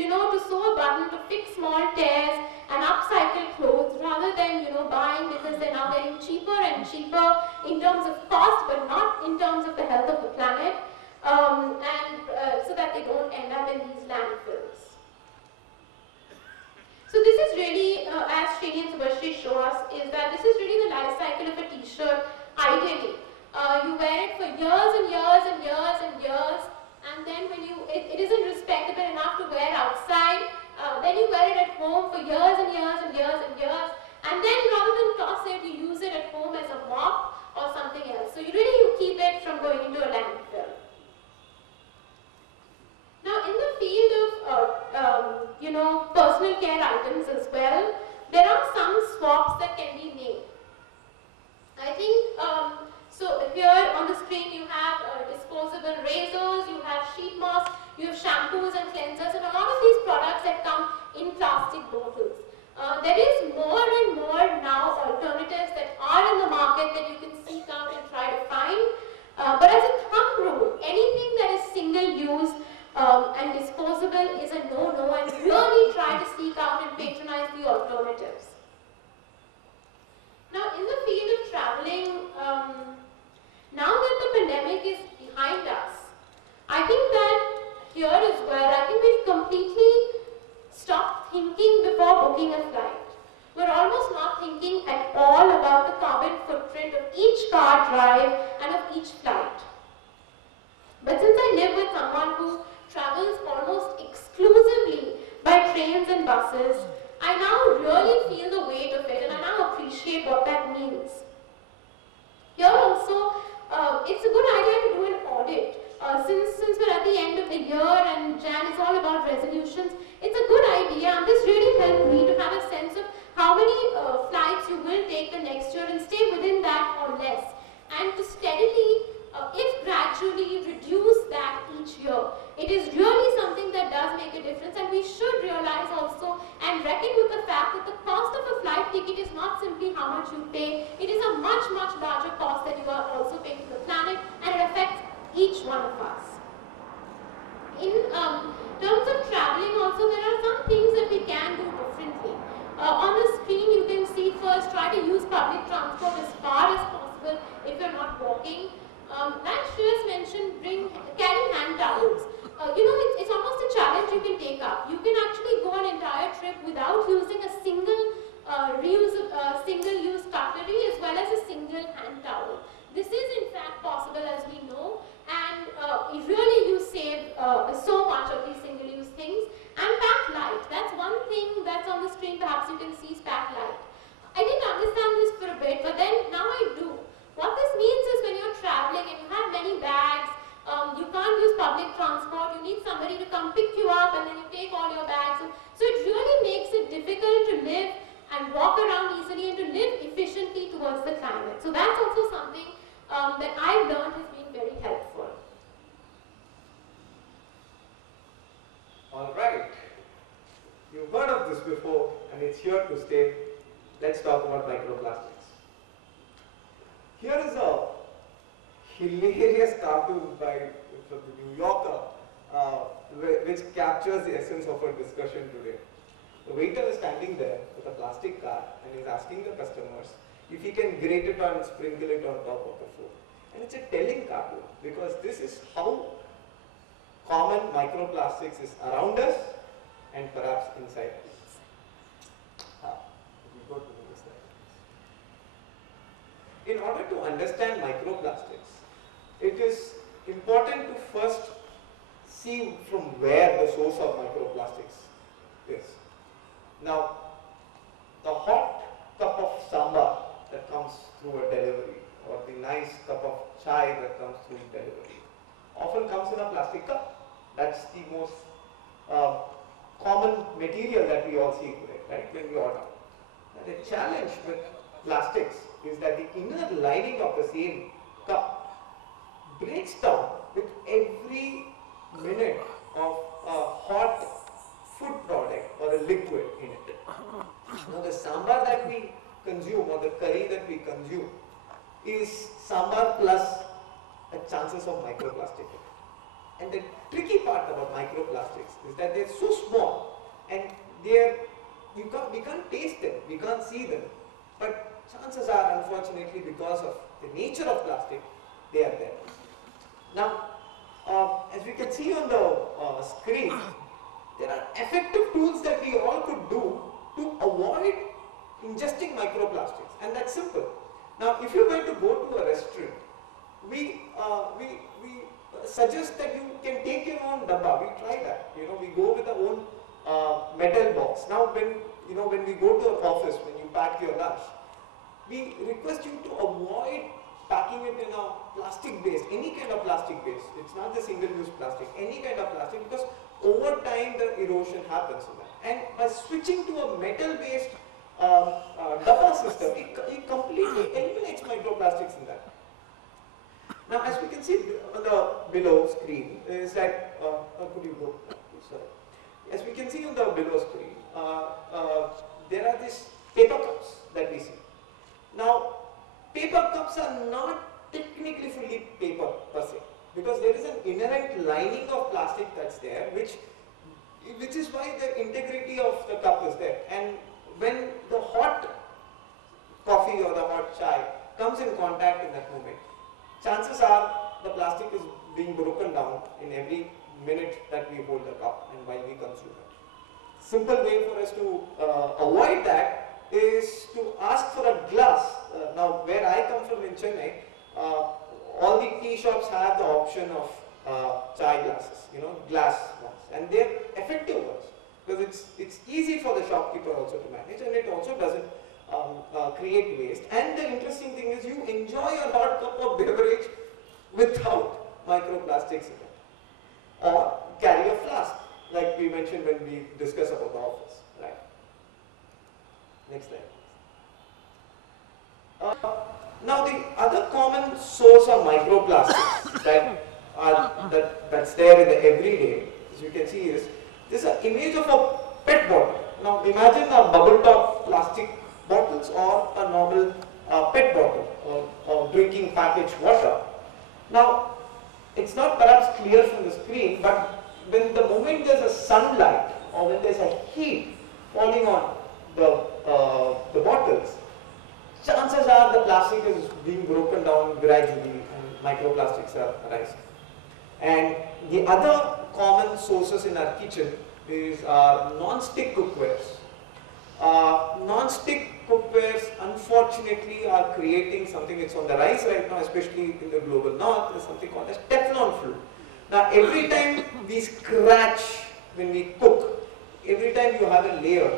sew a button, to fix small tears and upcycle clothes rather than, buying because they're now getting cheaper and cheaper in terms of cost but not in terms of the health of the planet, so that they don't end up in these landfills. So this is really, as Srini and Shastri show us, is that this is really the life cycle of a t-shirt ideally. You wear it for years and years and years and years, and then when it isn't respectable enough to wear outside, then you wear it at home for years and years and years and years, and then rather than toss it, you use it at home as a mop or something else. So you keep it from going into a landfill. Now in the field of personal care items as well, there are some swaps that can be made. I think so here on the screen you have disposable razors, you have sheet masks, you have shampoos and cleansers, and a lot of these products that come in plastic bottles. There is more and more now alternatives that are in the market that you can seek out and try to find. But as a thumb rule, anything that is single use and disposable is a no-no, and really try to seek out and patronize the alternatives. Now in the field of traveling, now that the pandemic is behind us, I think that here is where I think we've completely stopped thinking before booking a flight. We're almost not thinking at all about the carbon footprint of each car drive and of each flight. But since I live with someone who travels almost exclusively by trains and buses, I now really feel the weight of it, and I now appreciate what that means. Here also, it's a good idea to do an audit. Since we're at the end of the year and Jan is all about resolutions, it's a good idea, and this really helped me to have a sense of how many flights you will take the next year and stay within that or less, and to steadily, if gradually, reduce that each year. It is really something that does make a difference, and we should realize also and reckon with the fact that the cost of a flight ticket is not simply how much you pay, it is a much, much larger cost that you are also paying to the planet, and it affects each one of us. In terms of traveling also, there are some things that we can do differently. On the screen you can see first, try to use public transport as far as possible if you're not walking. Like Shreyas mentioned, trip without using a single-use cutlery as well as a single hand towel. This is in fact possible, as we know, and really you save so much of these single-use things. And pack light, that's one thing that's on the screen, perhaps you can see is pack light. I didn't understand this for a bit, but then now I do. What this means is when you're traveling and you have many bags, you can't use public transport, you need somebody to come pick you up and then you take all your bags. So it really makes it difficult to live and walk around easily and to live efficiently towards the climate. So that's also something that I've learned has been very helpful. Alright, you've heard of this before and it's here to stay. Let's talk about microplastics. Here is a hilarious cartoon from the New Yorker which captures the essence of our discussion today. The waiter is standing there with a plastic card and is asking the customers if he can grate it and sprinkle it on top of the food. And it's a telling cartoon because this is how common microplastics is around us and perhaps inside us. We go to the next slide. In order to understand microplastics, it is important to first see from where the source of microplastics is. Now, the hot cup of sambar that comes through a delivery or the nice cup of chai that comes through delivery often comes in a plastic cup. That's the most common material that we all see today, right, when we order. And the challenge with plastics is that the inner lining of the same cup breaks down with every minute of a hot food product or a liquid in it. Now the sambar that we consume or the curry that we consume is sambar plus the chances of microplastic. And the tricky part about microplastics is that they're so small and we can't taste them, we can't see them. But chances are, unfortunately, because of the nature of plastic, they are there. Now, as we can see on the screen, there are effective tools that we all could do to avoid ingesting microplastics, and that's simple. Now, if you're going to go to a restaurant, we suggest that you can take your own dabba. We try that. You know, we go with our own metal box. Now, when we go to an office, when you pack your lunch, we request you to avoid packing it in a plastic base, any kind of plastic base. It's not the single-use plastic, any kind of plastic, because over time the erosion happens in that. And by switching to a metal-based dabba system, it completely eliminates microplastics in that. Now, as we can see on the below screen, is that could you go? Sorry. As we can see on the below screen, there are these paper cups that we see. Now, paper cups are not technically fully paper per se, because there is an inherent lining of plastic that's there, which is why the integrity of the cup is there. And when the hot coffee or the hot chai comes in contact in that moment, chances are the plastic is being broken down in every minute that we hold the cup and while we consume it. Simple way for us to avoid that is to ask for a glass. Now, where I come from in Chennai, all the tea shops have the option of chai glasses, glass ones, and they're effective ones because it's easy for the shopkeeper also to manage, and it also doesn't create waste. And the interesting thing is you enjoy a hot cup of beverage without microplastics in it, or carry a flask, like we mentioned when we discussed about the office, right? Next slide. Now the other common source of microplastics that's there in the everyday, as you can see, is this is an image of a PET bottle. Now imagine a bubble top plastic bottles or a normal PET bottle or drinking packaged water. Now it's not perhaps clear from the screen, but when the moment there's a sunlight or when there's a heat falling on the bottles, chances are the plastic is being broken down gradually and microplastics are arising. And the other common sources in our kitchen is our non-stick cookwares. unfortunately are creating something that's on the rise right now, especially in the global north, is something called as Teflon flu. Now every time we scratch when we cook, every time you have a layer,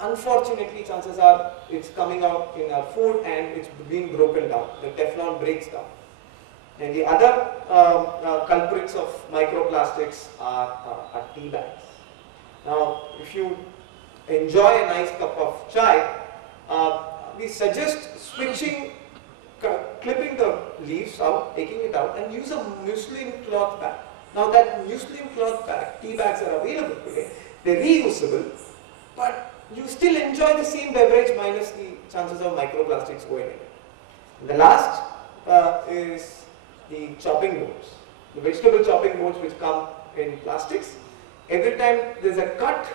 unfortunately chances are it's coming out in our food and it's being broken down. The Teflon breaks down. And the other culprits of microplastics are tea bags. Now, if you enjoy a nice cup of chai, we suggest switching, clipping the leaves out, taking it out, and use a muslin cloth bag. Now, that muslin cloth bag, tea bags are available today. They're reusable, but you still enjoy the same beverage minus the chances of microplastics going in it. And the last is the chopping boards, the vegetable chopping boards which come in plastics. Every time there's a cut,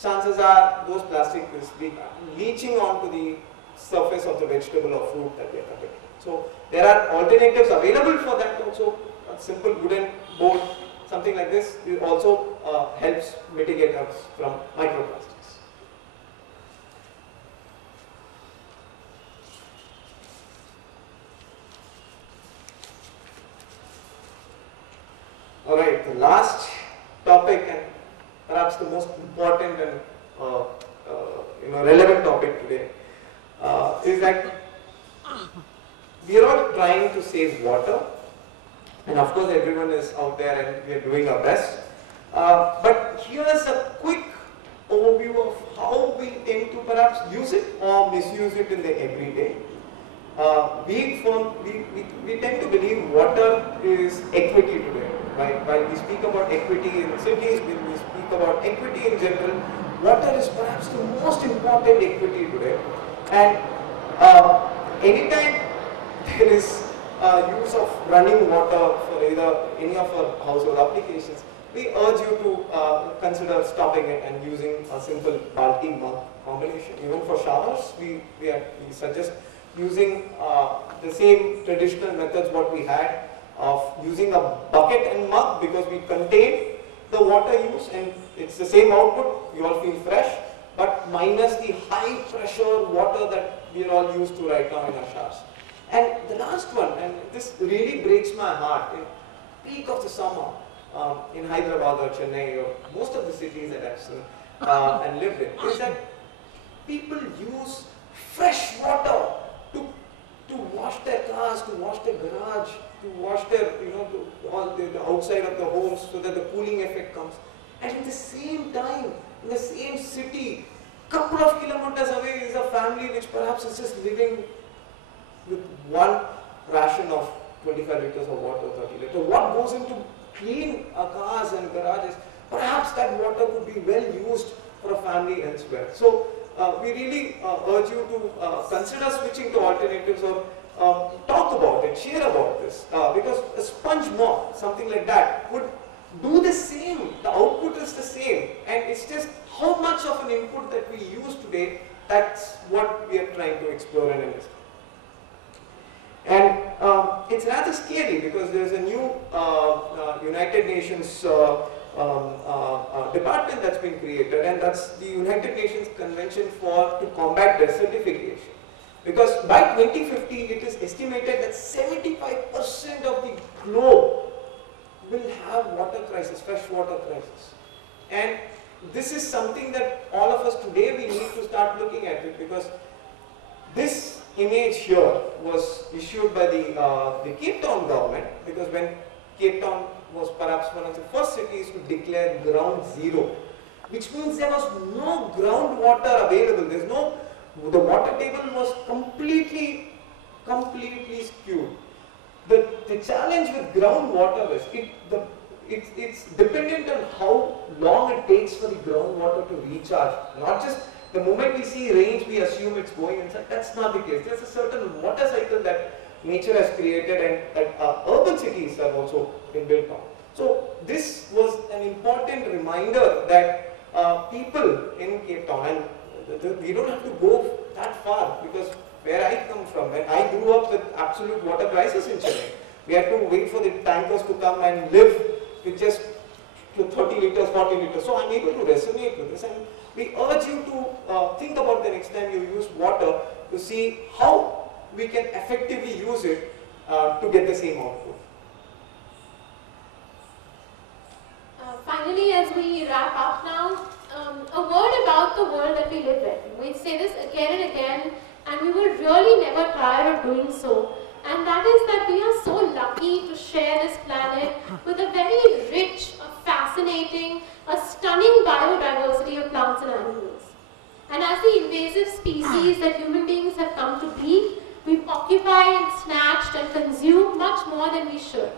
chances are those plastic is leaching onto the surface of the vegetable or fruit that we are cutting. So there are alternatives available for that also. A simple wooden board, something like this, also helps mitigate us from microplastics. Alright, the last topic and perhaps the most important and relevant topic today is that we are all trying to save water, and of course everyone is out there and we are doing our best. But here's a quick overview of how we tend to perhaps use it or misuse it in the everyday. We tend to believe water is equity today. While we speak about equity in cities, when we speak about equity in general, water is perhaps the most important equity today. And anytime there is use of running water for either any of our household applications, we urge you to consider stopping it and using a simple balti mug combination. Even for showers, we suggest using the same traditional methods what we had of using a bucket and mug, because we contain the water use and it's the same output, you all feel fresh, but minus the high pressure water that we are all used to right now in our showers. And the last one, and this really breaks my heart, in peak of the summer, in Hyderabad or Chennai or most of the cities that I've seen and lived in, is that people use fresh water to wash their cars, to wash their garage, to wash their, all the outside of the homes so that the cooling effect comes. And at the same time, in the same city, couple of kilometers away is a family which perhaps is just living with one ration of 25 liters of water, 30 liters. What goes into clean cars and garages? Perhaps that water could be well used for a family elsewhere. So we really urge you to consider switching to alternatives or talk about it, share about this, because a sponge mop, something like that, would do the same, the output is the same, and it's just how much of an input that we use today, that's what we are trying to explore and understand. And it's rather scary because there's a new United Nations department that's been created, and that's the United Nations Convention to combat desertification. Because by 2050, it is estimated that 75% of the globe will have water crisis, fresh water crisis. And this is something that all of us today, we need to start looking at it, because this image here was issued by the Cape Town government, because when Cape Town was perhaps one of the first cities to declare ground zero, which means there was no groundwater available. The water table was completely skewed. The challenge with groundwater is it's dependent on how long it takes for the groundwater to recharge. Not just the moment we see rains, we assume it's going inside. That's not the case. There's a certain water cycle that nature has created, and that urban cities have also been built on. So this was an important reminder that people in Cape Town, and we don't have to go that far, because where I come from, when I grew up with absolute water crisis in Chennai, we had to wait for the tankers to come and live with just 30 liters, 40 liters. So I'm able to resonate with this, and we urge you to think about the next time you use water, to see how we can effectively use it to get the same output. Finally, as we wrap up now, a word about the world that we live in. We say this again and again, and we will really never tire of doing so. And that is that we are so lucky to share this planet with a very rich, a fascinating, a stunning biodiversity of plants and animals. And as the invasive species that human beings have come to be, we've occupied and snatched and consumed much more than we should.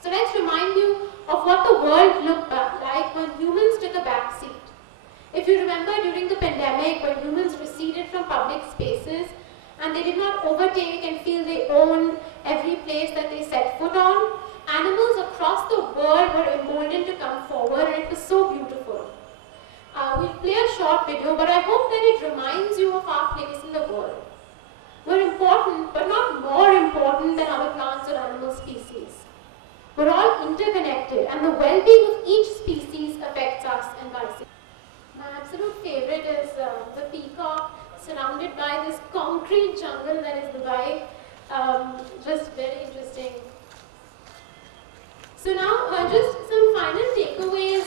So let's remind you of what the world looked like when humans took a back seat. If you remember during the pandemic, when humans receded from public spaces and they did not overtake and feel they owned every place that they set foot on, animals across the world were emboldened to come forward, and it was so beautiful. We'll play a short video, but I hope that it reminds you of our place in the world. We're important, but not more important than other plants or animal species. We're all interconnected, and the well-being of each species affects us and vice versa. My absolute favorite is the peacock surrounded by this concrete jungle that is Dubai. Just very interesting. So now, just some final takeaways.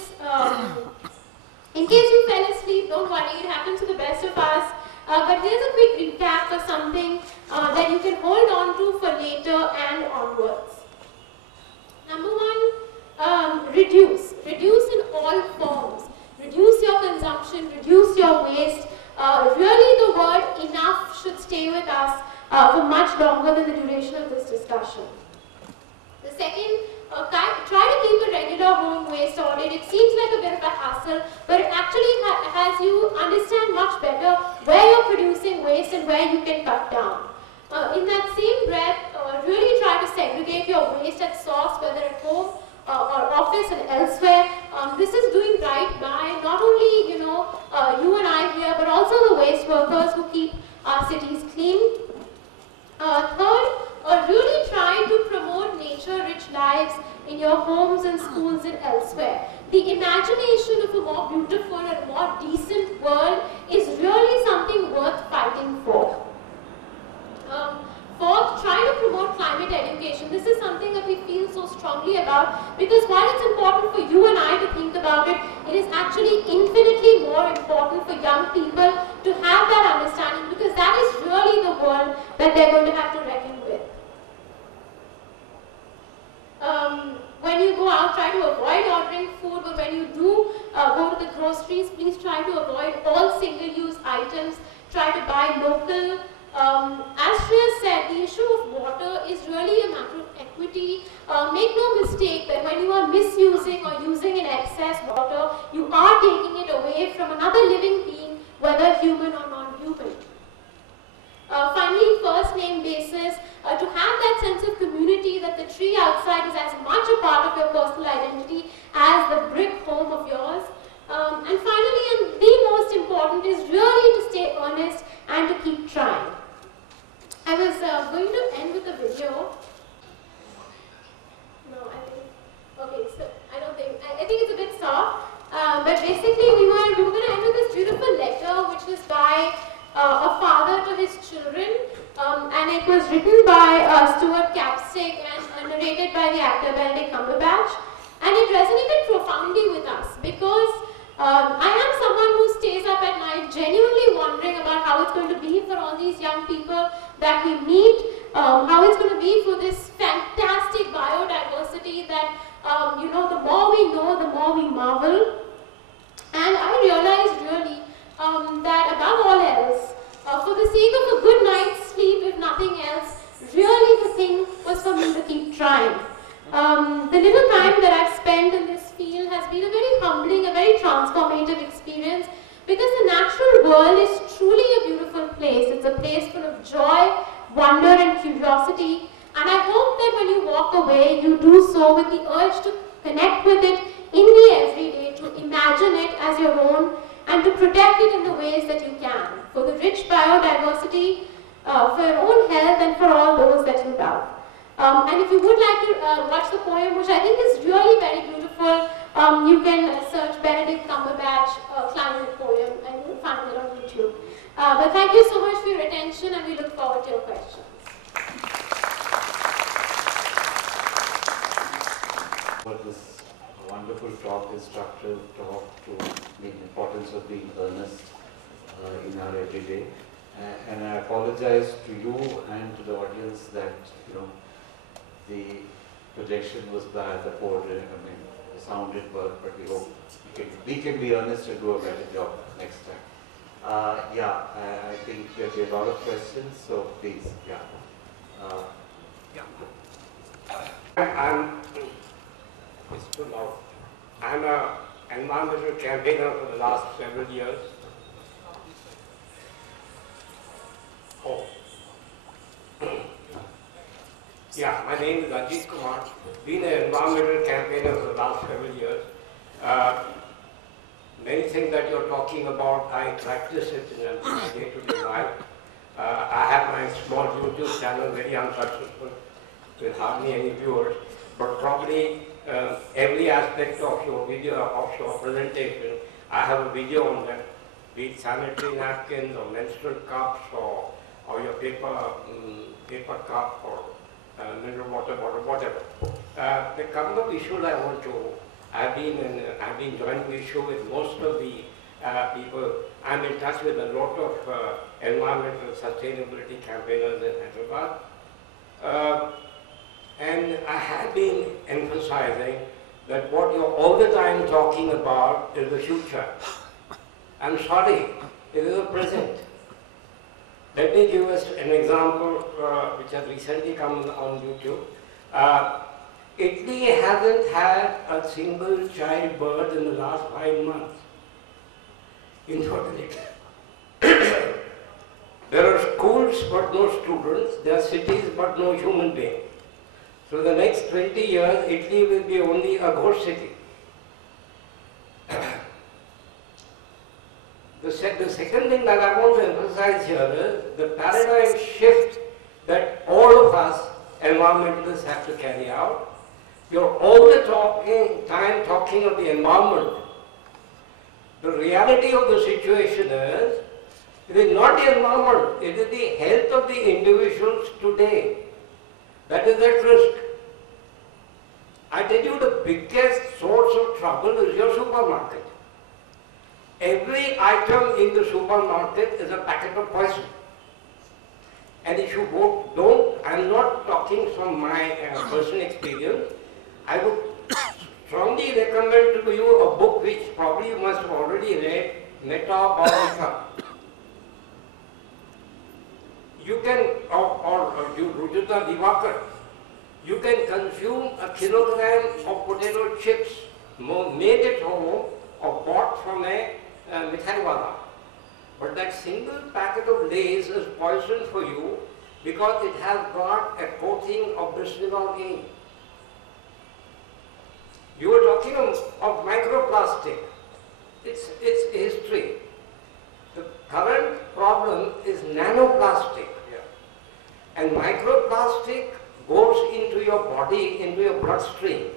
In case you fell asleep, don't worry, it happens to the best of us. But here's a quick recap of something that you can hold on to for later and onwards. Number one, reduce. Reduce in all forms. Reduce your consumption, reduce your waste. Really the word enough should stay with us for much longer than the duration of this discussion. The second, try to keep a regular home waste audit. It seems like a bit of a hassle, but it actually has you understand much better where you're producing waste and where you can cut down. In that same breath, really try to segregate your waste at source, whether at home or office and elsewhere. This is doing right by not only you and I here, but also the waste workers who keep our cities clean. Third, really try to promote nature-rich lives in your homes and schools and elsewhere. The imagination of a more beautiful and more decent world is really something worth fighting for. Fourth, try to promote climate education. This is something that we feel so strongly about because while it's important for you and I to think about it, it is actually infinitely more important for young people to have that understanding because that is really the world that they're going to have to reckon with. When you go out, try to avoid ordering food, but when you do go to the groceries, please try to avoid all single-use items. Try to buy local. As Shreyas said, the issue of water is really a matter of equity. Make no mistake that when you are misusing or using in excess water, you are taking it away from another living being, whether human or non-human. Finally, first name basis, to have that sense of community that the tree outside is as much a part of your personal identity as the brick home of yours. And finally, and the most important is really to stay honest and to keep trying. I was going to end with a video. No, I think, okay, so I don't think, I think it's a bit soft. But basically we were going to end with this beautiful letter which was by a father to his children. And it was written by Stuart Capstick and narrated by the actor Benedict Cumberbatch. And it resonated profoundly with us because I am someone who stays up at night genuinely wondering about how it's going to be for all these young people that we meet, how it's going to be for this fantastic biodiversity that, the more we know, the more we marvel. And I realized really that above all else, for the sake of a good night's sleep, if nothing else, really the thing was for me to keep trying. The little time that I've spent in this field has been a very humbling, a very transformative experience because the natural world is truly a beautiful place. It's a place full of joy, wonder and curiosity, and I hope that when you walk away, you do so with the urge to connect with it in the everyday, to imagine it as your own and to protect it in the ways that you can, for the rich biodiversity, for your own health and for all those that you love. And if you would like to watch the poem, which I think is really very beautiful, you can search Benedict Cumberbatch climate poem and you'll find it on YouTube. But thank you so much for your attention. attention and we look forward to your questions. For this wonderful talk, instructive talk to the importance of being earnest in our everyday. And I apologize to you and to the audience that, the projection was bad, the board, the sound didn't work, but we hope we can be earnest and do a better job next time. I think there'll be a lot of questions, so please, It's too loud. I'm an environmental campaigner for the last several years. My name is Ajit Kumar. Been an environmental campaigner for the last several years. Many things that you're talking about, I practice it in my day-to-day life. I have my small YouTube channel, very unsuccessful, with hardly any viewers, but probably every aspect of your video, of your presentation, I have a video on them, be it sanitary napkins or menstrual cups or your paper cup or mineral water bottle, whatever. The couple of issues I want to, I've been joining the issue with most of the people. I'm in touch with a lot of environmental sustainability campaigners in Hyderabad. And I have been emphasizing that what you're all the time talking about is the future. I'm sorry, it is the present. Let me give us an example which has recently come on YouTube. Italy hasn't had a single child birth in the last 5 months. Infertility. There are schools but no students, there are cities but no human being. So the next 20 years, Italy will be only a ghost city. The second thing that I want to emphasize here is the paradigm shift that all of us environmentalists have to carry out. You're all the time talking of the environment. The reality of the situation is, it is not the environment, it is the health of the individuals today that is at risk. I tell you, the biggest source of trouble is your supermarket. Every item in the supermarket is a packet of poison. And if you don't, I'm not talking from my personal experience, I would strongly recommend to you a book which probably you must have already read, Metabolism. You can, or Rujita Divakar, you can consume a kilogram of potato chips made at home or bought from a mithai wala. But that single packet of Lay's is poison for you because it has got a coating of bisphenol A. You were talking of microplastic. It's history. The current problem is nanoplastic. And microplastic goes into your body, into your bloodstream.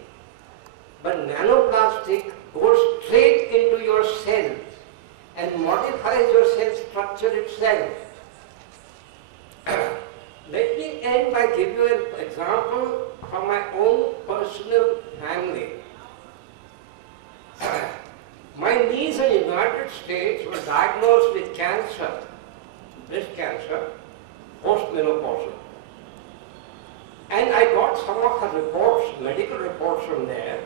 But nanoplastic goes straight into your cells and modifies your cell structure itself. Let me end by giving you an example from my own personal family. My niece in the United States was diagnosed with cancer, breast cancer, postmenopausal. And I got some of her reports, medical reports from there.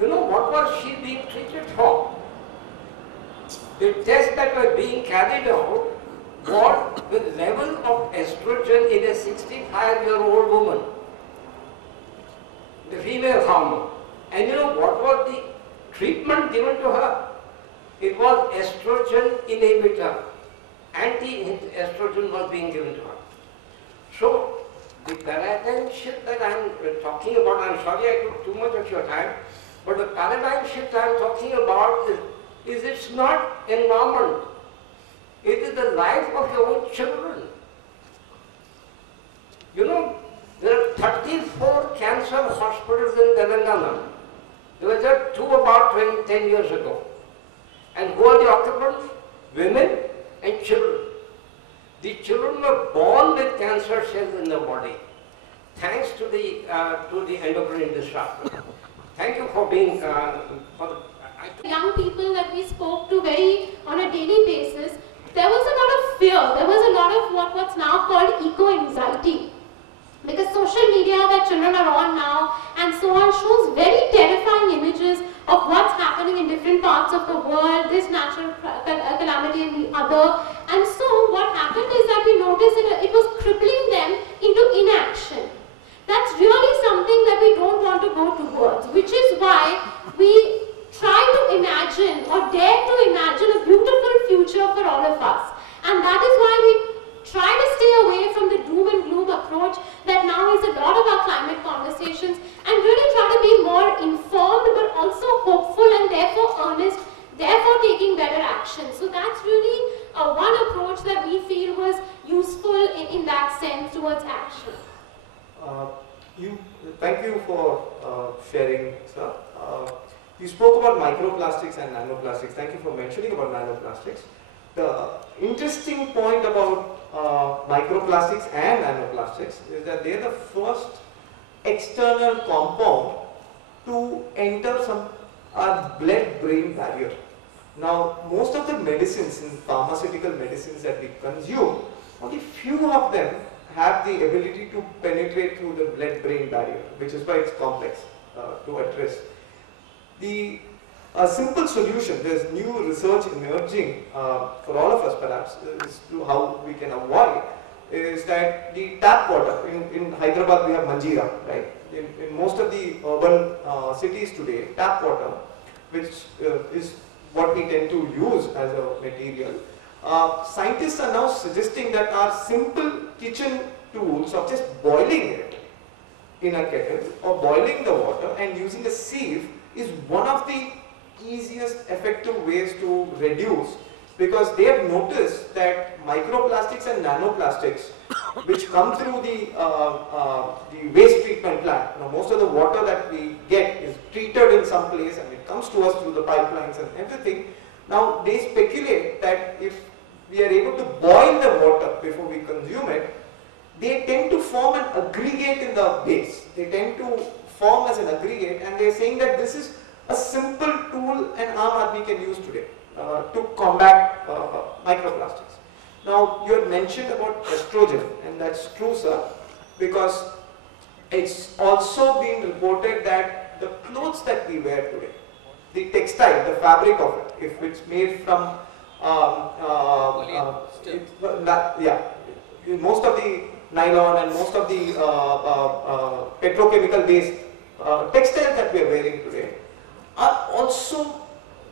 You know, what was she being treated for? The tests that were being carried out was the level of estrogen in a 65-year-old woman, the female hormone. And you know what was the treatment given to her? It was estrogen inhibitor. Anti-estrogen was being given to her. So, the paradigm shift that I am talking about, I am sorry I took too much of your time, but the paradigm shift I am talking about is it's not environment. It is the life of your own children. You know, there are 34 cancer hospitals in Telangana. There were just 2 about 10 years ago. And who are the occupants? Women and children. cancer cells in the body, thanks to the endocrine disruptor. Thank you for being young people that we spoke to on a daily basis, there was a lot of fear. There was a lot of what's now called eco-anxiety. Because social media that children are on now and so on shows very terrifying images of what's happening in different parts of the world, this natural calamity and the other. And so what happened is that we noticed it was crippling them into inaction. That's really something that we don't want to go towards, which is why we try to imagine or dare to imagine a beautiful future for all of us. And that is why we try to stay away from the doom and gloom approach that now is a lot of our climate conversations, and really try to be more informed but also hopeful and therefore earnest, therefore taking better action. So that's really one approach that we feel was useful in that sense towards action. Thank you for sharing, sir. You spoke about microplastics and nanoplastics. Thank you for mentioning about nanoplastics. The interesting point about microplastics and nanoplastics is that they are the first external compound to enter our blood-brain barrier. Now, most of the medicines, pharmaceutical medicines that we consume, only few of them have the ability to penetrate through the blood-brain barrier, which is why it's complex to address. A simple solution, there's new research emerging for all of us perhaps, as to how we can avoid, is that the tap water, in Hyderabad we have Manjeera, right? In most of the urban cities today, tap water, which is what we tend to use as a material, scientists are now suggesting that our simple kitchen tools of just boiling it in a kettle or boiling the water and using a sieve is one of the easiest effective ways to reduce, because they have noticed that microplastics and nanoplastics which come through the waste treatment plant. Now, most of the water that we get is treated in some place and it comes to us through the pipelines and everything. Now they speculate that if we are able to boil the water before we consume it, they tend to form an aggregate in the base. They tend to form as an aggregate, and they are saying that this is a simple tool an Aam Aadmi can use today to combat microplastics. Now, you had mentioned about estrogen, and that's true, sir, because it's also been reported that the clothes that we wear today, the textile, the fabric of it, if it's made from most of the nylon and most of the petrochemical based textiles that we are wearing today are also,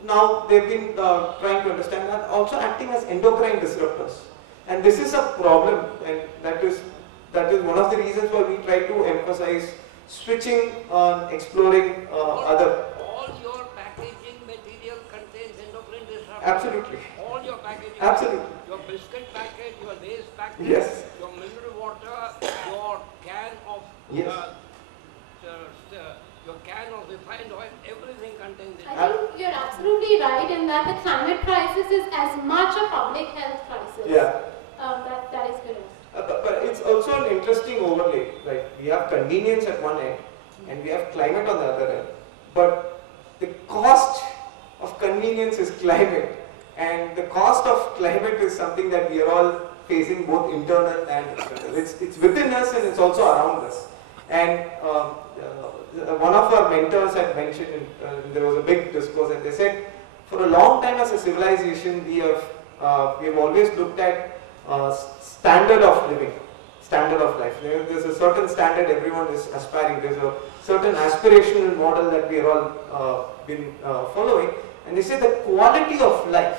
now they've been trying to understand, are also acting as endocrine disruptors. And this is a problem, and that is one of the reasons why we try to emphasize switching on exploring other. All your packaging material contains endocrine disruptors. Absolutely. All your packaging. Absolutely. Your biscuit packet, your Lay's packet, yes, your mineral water, your can of yes. Your can of refined oil, everything contains it. I think you're absolutely right in that the climate crisis is as much a public health crisis. Yeah. That is correct. But it's also an interesting overlay. Like, we have convenience at one end and we have climate on the other end. But the cost of convenience is climate, and the cost of climate is something that we are all facing, both internal and external. It's within us and it's also around us. And one of our mentors had mentioned, there was a big discourse, and they said, for a long time as a civilization, we have always looked at standard of living, standard of life. There's a certain standard everyone is aspiring. There's a certain aspirational model that we are all been following. And they say the quality of life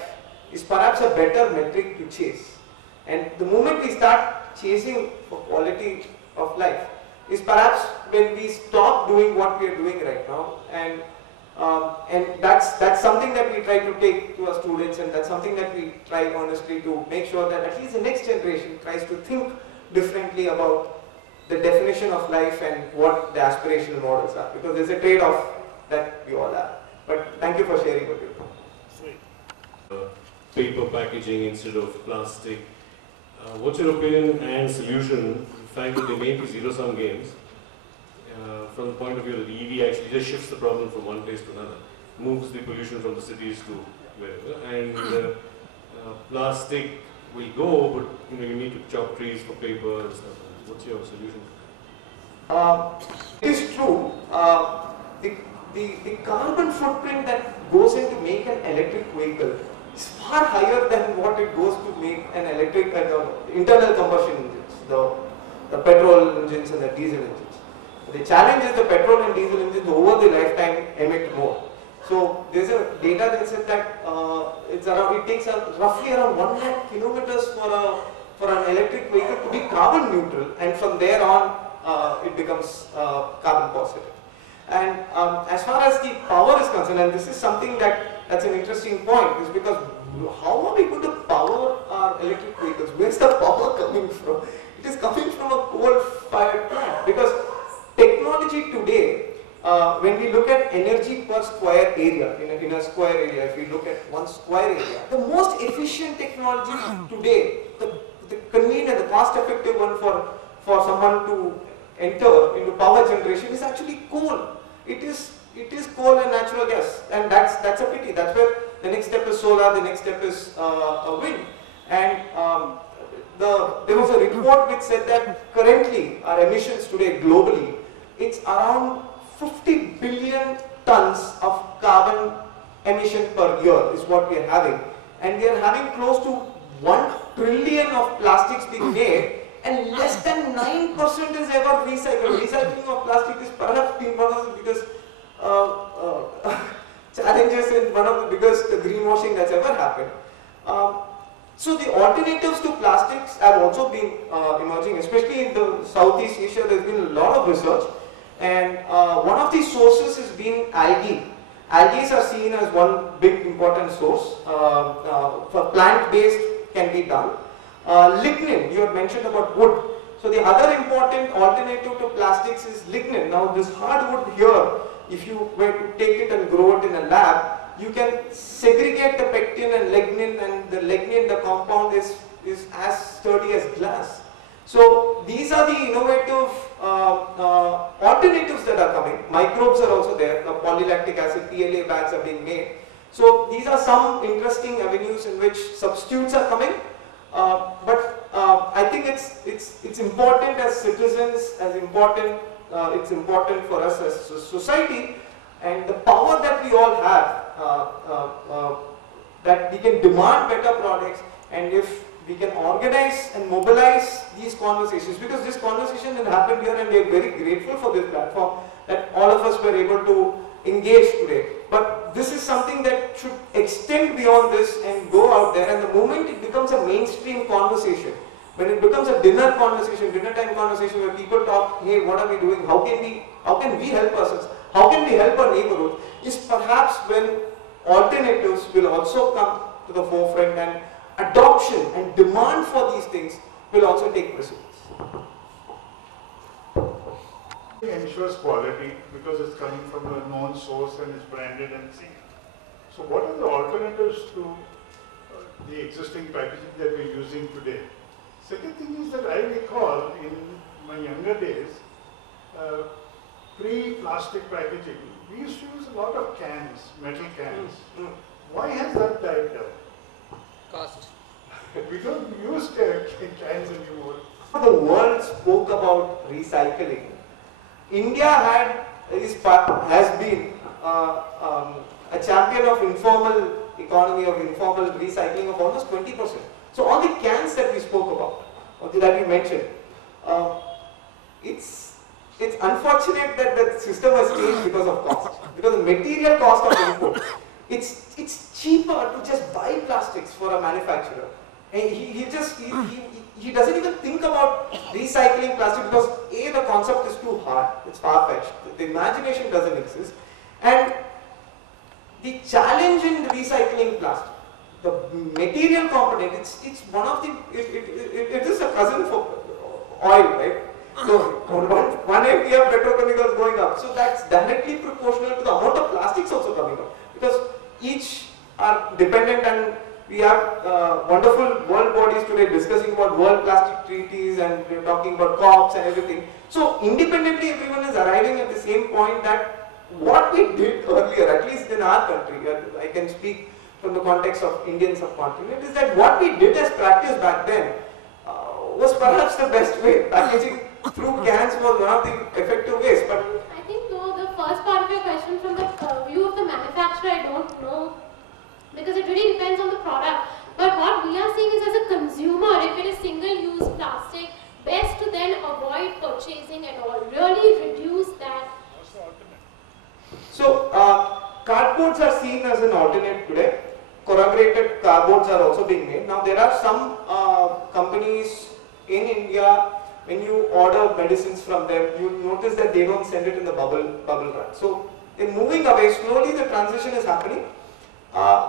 is perhaps a better metric to chase. And the moment we start chasing for quality of life is perhaps when we stop doing what we are doing right now. And that's something that we try to take to our students, and that's something that we try honestly to make sure that at least the next generation tries to think differently about the definition of life and what the aspirational models are, because there's a trade-off that we all have. But thank you for sharing what you do. Paper packaging instead of plastic. What's your opinion and solution, the fact that they may be zero-sum games, from the point of view that the EV actually just shifts the problem from one place to another, moves the pollution from the cities to wherever, and plastic will go, but you need to chop trees for paper and stuff. What's your solution? It is true. The carbon footprint that goes into make an electric vehicle is far higher than what it goes to make an electric internal combustion engines, the petrol engines and the diesel engines. The challenge is the petrol and diesel engines over the lifetime emit more. So there's a data that said that it takes roughly around 1 lakh kilometers for an electric vehicle to be carbon neutral, and from there on it becomes carbon positive. And as far as the power is concerned, and this is something that's an interesting point, is because how are we going to power our electric vehicles? Where's the power coming from? It is coming from a coal-fired plant, because technology today, when we look at energy per square area, in a square area, if we look at 1 square area, the most efficient technology today, the convenient, the cost-effective one for someone to enter into power generation is actually coal. It is coal and natural gas, and that's a pity. That's where the next step is solar, the next step is wind. And there was a report which said that currently our emissions today globally, it's around 50 billion tons of carbon emission per year is what we are having, and we are having close to 1 trillion of plastics being made, and less than 9% is ever recycled. Recycling of plastic is perhaps been one of the biggest challenges and one of the biggest greenwashing that's ever happened. So the alternatives to plastics have also been emerging, especially in the Southeast Asia. There's been a lot of research, and one of the sources has been algae. Algae are seen as one big important source. For plant-based can be done. Lignin, you had mentioned about wood. So the other important alternative to plastics is lignin. Now this hardwood here, if you were to take it and grow it in a lab, you can segregate the pectin and the lignin, the compound is as sturdy as glass. So these are the innovative alternatives that are coming. Microbes are also there. The polylactic acid, PLA bags are being made. So these are some interesting avenues in which substitutes are coming. But I think it's important as citizens, it's important for us as a society, and the power that we all have, that we can demand better products, and if we can organize and mobilize these conversations, because this conversation had happened here and we are very grateful for this platform that all of us were able to engage today. But this is something that should extend beyond this and go out there, and the moment it becomes a mainstream conversation, when it becomes a dinner time conversation where people talk, hey, what are we doing, how can we help ourselves, how can we help our neighborhood, is perhaps when alternatives will also come to the forefront, and adoption and demand for these things will also take precedence. It ensures quality because it's coming from a known source and it's branded and seen. So what are the alternatives to the existing packaging that we're using today? Second thing is that I recall in my younger days, pre-plastic packaging, we used to use a lot of cans, metal cans. Why has that died down? Cost. We don't use cans anymore. The world spoke about recycling. India has been a champion of informal economy, of informal recycling of almost 20%. So all the cans that we spoke about, or that we mentioned, it's unfortunate that the system has changed because of cost, because the material cost of input. It's cheaper to just buy plastics for a manufacturer, and he doesn't even think about recycling plastic because A, the concept is too hard, it's far-fetched, the imagination doesn't exist, and the challenge in recycling plastic, the material component, it's one of the, it is a cousin for oil, right? So one end we have petrochemicals going up, so that's directly proportional to the amount of plastics also coming up, because each are dependent we have wonderful world bodies today discussing about world plastic treaties and we're talking about COPs and everything. So independently everyone is arriving at the same point that what we did earlier, at least in our country, I can speak from the context of Indian subcontinent, is that what we did as practice back then was perhaps the best way. Packaging through cans was one of the effective ways. But I think though the first part of your question from the view of the manufacturer, I don't know, because it really depends on the product. But what we are seeing is as a consumer, if it is single-use plastic, best to then avoid purchasing and all, really reduce that. What's the alternate? so cardboards are seen as an alternate today. Corrugated cardboards are also being made. Now there are some companies in India, when you order medicines from them, you notice that they don't send it in the bubble wrap. So they're moving away. Slowly the transition is happening.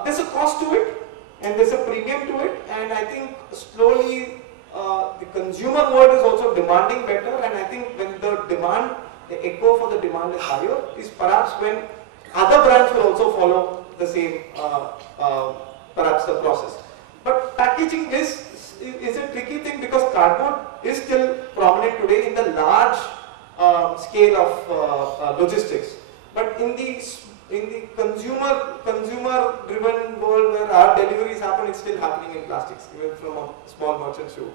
There's a cost to it and there's a premium to it, and I think slowly the consumer world is also demanding better, and I think when the echo for the demand is higher is perhaps when other brands will also follow the same perhaps the process. But packaging is a tricky thing because cardboard is still prominent today in the large scale of logistics. But in the consumer driven world where our deliveries happen, it's still happening in plastics, even from small merchants to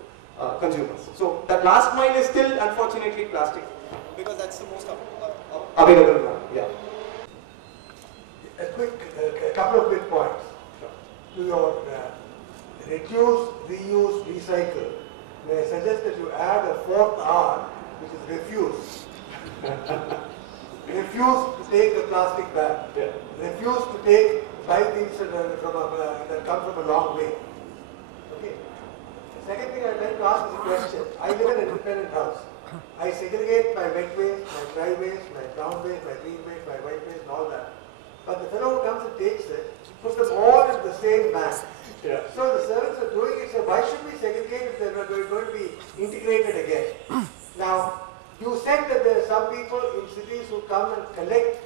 consumers. So that last mile is still unfortunately plastic because that's the most available one. Yeah. A couple of quick points. To your reduce, reuse, recycle, may I suggest that you add a fourth R, which is refuse. Refuse to take the plastic bag. Yeah. Refuse to buy things that come from a long way. Okay. The second thing I'd like to ask is a question. I live in an independent house. I segregate my wet waste, my dry waste, my brown waste, my green waste, my white waste, and all that. But the fellow who comes and takes it, puts them all in the same bag. Yeah. So the servants are doing it, so why should we segregate if they're going to be integrated again? Now, you said that there are some people in cities who come and collect.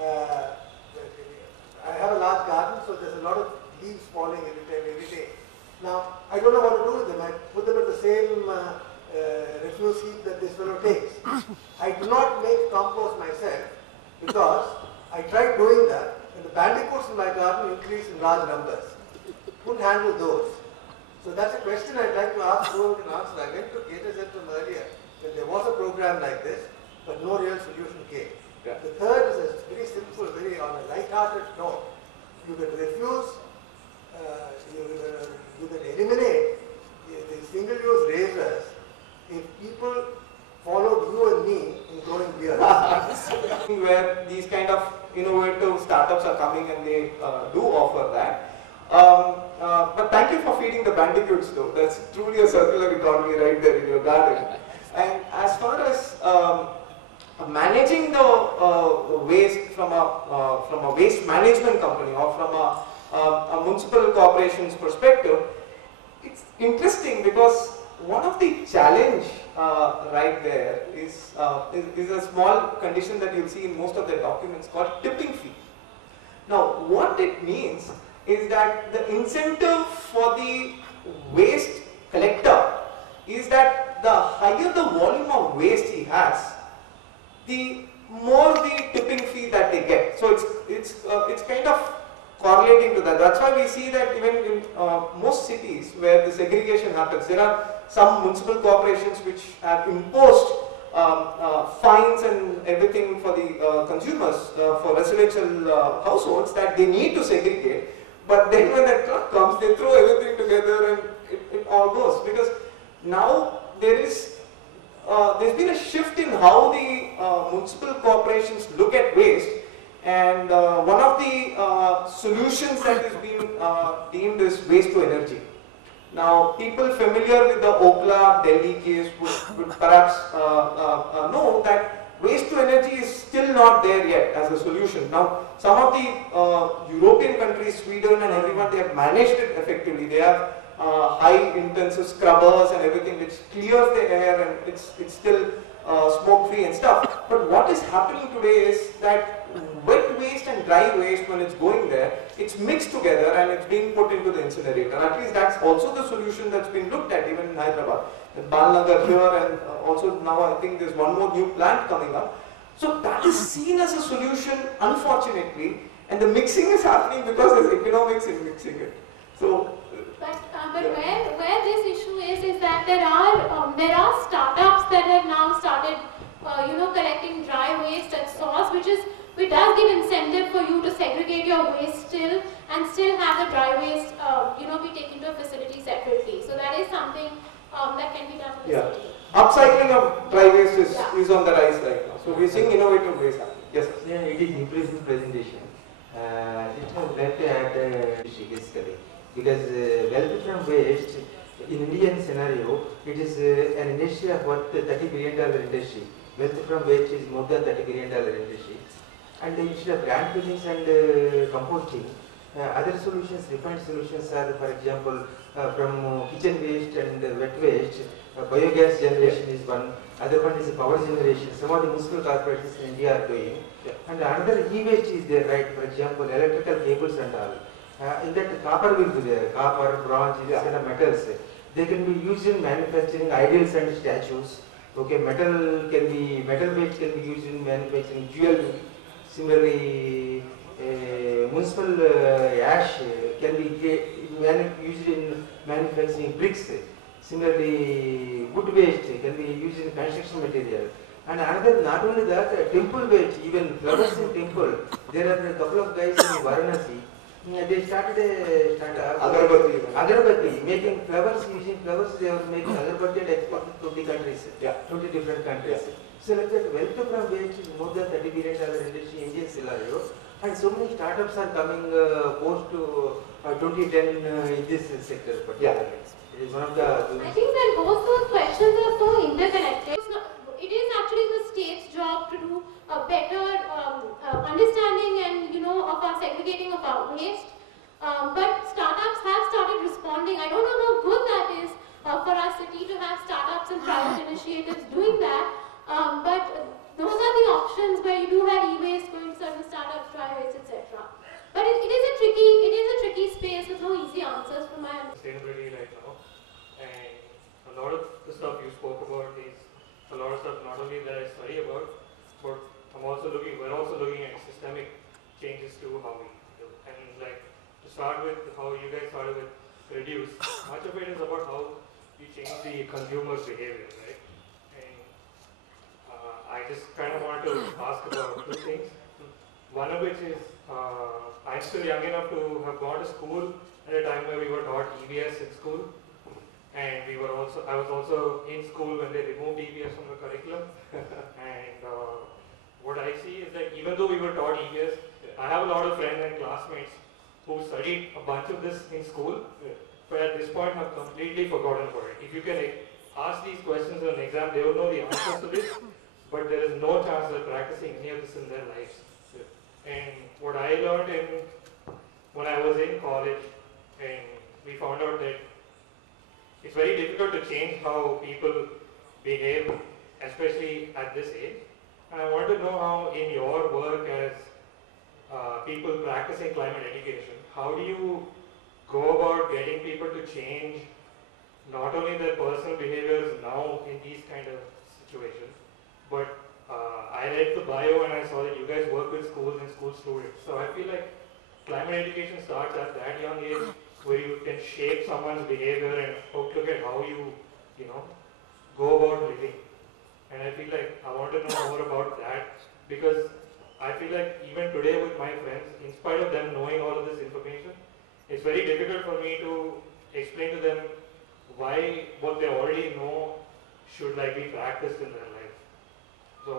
I have a large garden, so there's a lot of leaves falling every day. Now, I don't know what to do with them. I put them in the same refuse heap that this fellow takes. I do not make compost myself because I tried doing that, and the bandicoots in my garden increased in large numbers. Couldn't handle those. So that's a question I'd like to ask whoever can answer. I went to GatorZ from earlier when there was a program like this, but no real solution came. Yeah. The third is a very simple, very on a light-hearted note. You can refuse, you can eliminate the single-use razors if people followed you and me in growing beer. Where these kind of innovative startups are coming and they do offer that. But thank you for feeding the bandicoots though. That's truly a circular economy right there in your garden. And as far as managing the waste from a waste management company or from a municipal corporation's perspective, it's interesting because one of the challenge right there is a small condition that you'll see in most of the documents called tipping fee. Now, what it means is that the incentive for the waste collector is that the higher the volume of waste he has, the more the tipping fee that they get. So it's kind of correlating to that. That's why we see that even in most cities where the segregation happens, there are some municipal corporations which have imposed fines and everything for the consumers for residential households that they need to segregate. But then when that truck comes, they throw everything together and it all goes. Because now there's been a shift in how the municipal corporations look at waste, and one of the solutions that is being deemed is waste to energy. Now, people familiar with the Okla Delhi case would perhaps know that waste to energy is still not there yet as a solution. Now, some of the European countries, Sweden and everyone, they have managed it effectively. They have high intensive scrubbers and everything which clears the air, and it's still smoke free and stuff. But what is happening today is that wet waste and dry waste, when it's going there, it's mixed together and it's being put into the incinerator. At least that's also the solution that's been looked at even in Hyderabad. Balnagar here, and also now I think there's one more new plant coming up. So that is seen as a solution, unfortunately, and the mixing is happening because there's economics in mixing it. So, but where this issue is that there are startups that have now started, collecting dry waste at source, which does give incentive for you to segregate your waste still and still have the dry waste, be taken to a facility separately. So that is something that can be done for the city. Upcycling of dry waste is on the rise right now. So we're seeing innovative ways happening. Yes, sir. Yeah, it is impressive presentation. It has led at basically because wealth from waste in Indian scenario, it is an industry of worth $30 billion industry. Wealth from waste is more than $30 billion industry. And instead of landfillings and composting, other solutions, refined solutions are, for example, from kitchen waste and wet waste, biogas generation is one, other one is power generation. Some of the municipal corporations in India are doing. And another e-waste is there, right? For example, electrical cables and all. In that copper will be there, copper, bronze, these kind of metals. They can be used in manufacturing idols and statues. Okay, metal waste can be used in manufacturing jewelry. Similarly, municipal ash can be used in manufacturing bricks. Similarly, wood waste can be used in construction material. And another, not only that, temple waste, even flowers in temple. There are a couple of guys in Varanasi. They started a startup. Agarbatti, making flowers, using flowers, they were making agarbatti and exporting to 20 countries. 20 different countries. So like that, wealth from waste is more than $30 billion industry in Indian scenario. And so many startups are coming post 2010 in this sector. It is one of the... I think that both those questions are so interconnected. It is actually the state's job to do a better understanding and, of our segregating of our waste. But startups have started responding. I don't know how good that is for our city to have startups and private initiatives doing that. But those are the options where you do have e-waste going to certain startups, dry waste, etc. But it is a tricky space with no easy answers from my understanding. Sustainability right now, and a lot of the stuff you spoke about is a lot of stuff not only that I study about, but we're also looking at systemic changes to how we do. And like to start with how you guys started with reduce, much of it is about how you change the consumer's behavior, right? And I just kind of wanted to ask about two things. One of which is I'm still young enough to have gone to school at a time where we were taught EVS in school. And I was also in school when they removed EVS from the curriculum. And what I see is that even though we were taught EVS, I have a lot of friends and classmates who studied a bunch of this in school, but at this point have completely forgotten about it. If you can ask these questions in an exam, they will know the answers to this, but there is no chance they're practicing any of this in their lives. And what I learned when I was in college, and we found out that it's very difficult to change how people behave, especially at this age. And I want to know how in your work as people practicing climate education, how do you go about getting people to change not only their personal behaviors now in these kind of situations, but I read the bio and I saw that you guys work with schools and school students. So I feel like climate education starts at that young age, where you can shape someone's behavior and look at how you go about living. And I feel like I want to know more about that, because I feel like even today with my friends, in spite of them knowing all of this information, it's very difficult for me to explain to them why what they already know should be practiced in their life. So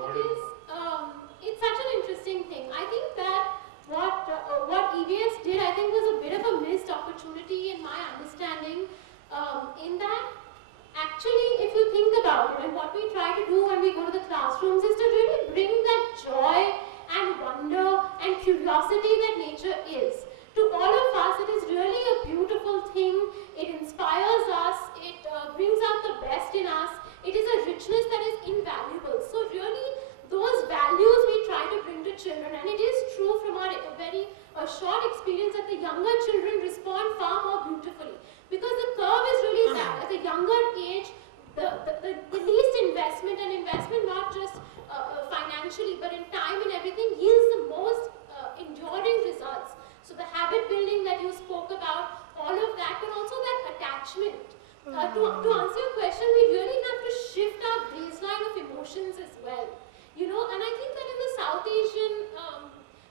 it's such an interesting thing. I think that what EVS did, I think, was a bit of a missed opportunity in my understanding, in that actually, if you think about it, and what we try to do when we go to the classrooms is to really bring that joy and wonder and curiosity that nature is. To all of us, it is really a beautiful thing. It inspires us. It brings out the best in us. It is a richness that is invaluable. So really, those values we try to bring to children, and it is To answer your question, we really have to shift our baseline of emotions as well. You know, and I think that in the South Asian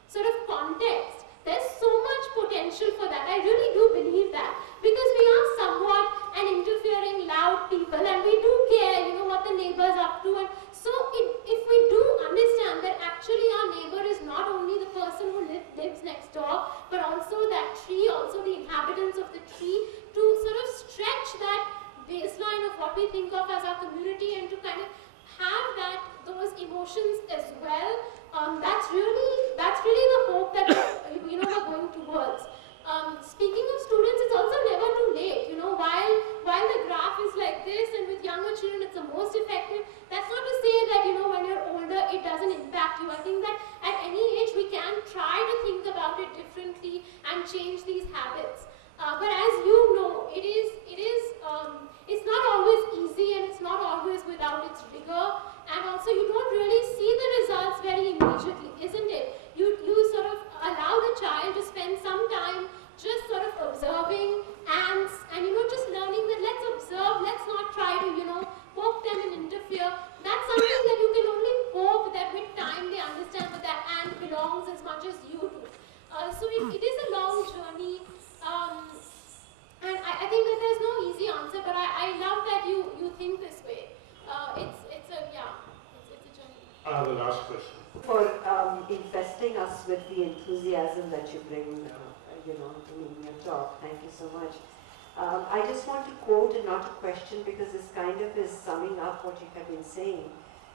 sort of context, there's so much potential for that. I really do believe that, because we are somewhat an interfering, loud people, and we do care, you know, what the neighbor's up to. And so if we do understand that actually our neighbor is not only the person who lives next door, but also that tree, also the inhabitants of the tree, to sort of stretch that baseline of what we think of as our community and to kind of have those emotions as well. That's really the hope that you know we're going towards. Speaking of students, it's also never too late. You know, while the graph is like this, and with younger children it's the most effective. That's not to say that, you know, when you're older it doesn't impact you. I think that at any age we can try to think about it differently and change these habits. But as you know, it's not always easy, and it's not always without its rigor, and also you don't really see the results very immediately, isn't it? You sort of allow the child to spend some time just sort of observing ants and, you know, just learning that let's observe, let's not try to, you know, poke them and interfere. That's something that you can only hope that with time they understand that that ant belongs as much as you do. So it is a long journey. And I think that there's no easy answer, but I love that you think this way. It's a journey. I have a last question. For investing us with the enthusiasm that you bring, you know, in your talk. Thank you so much. I just want to quote and not a question, because this kind of is summing up what you have been saying,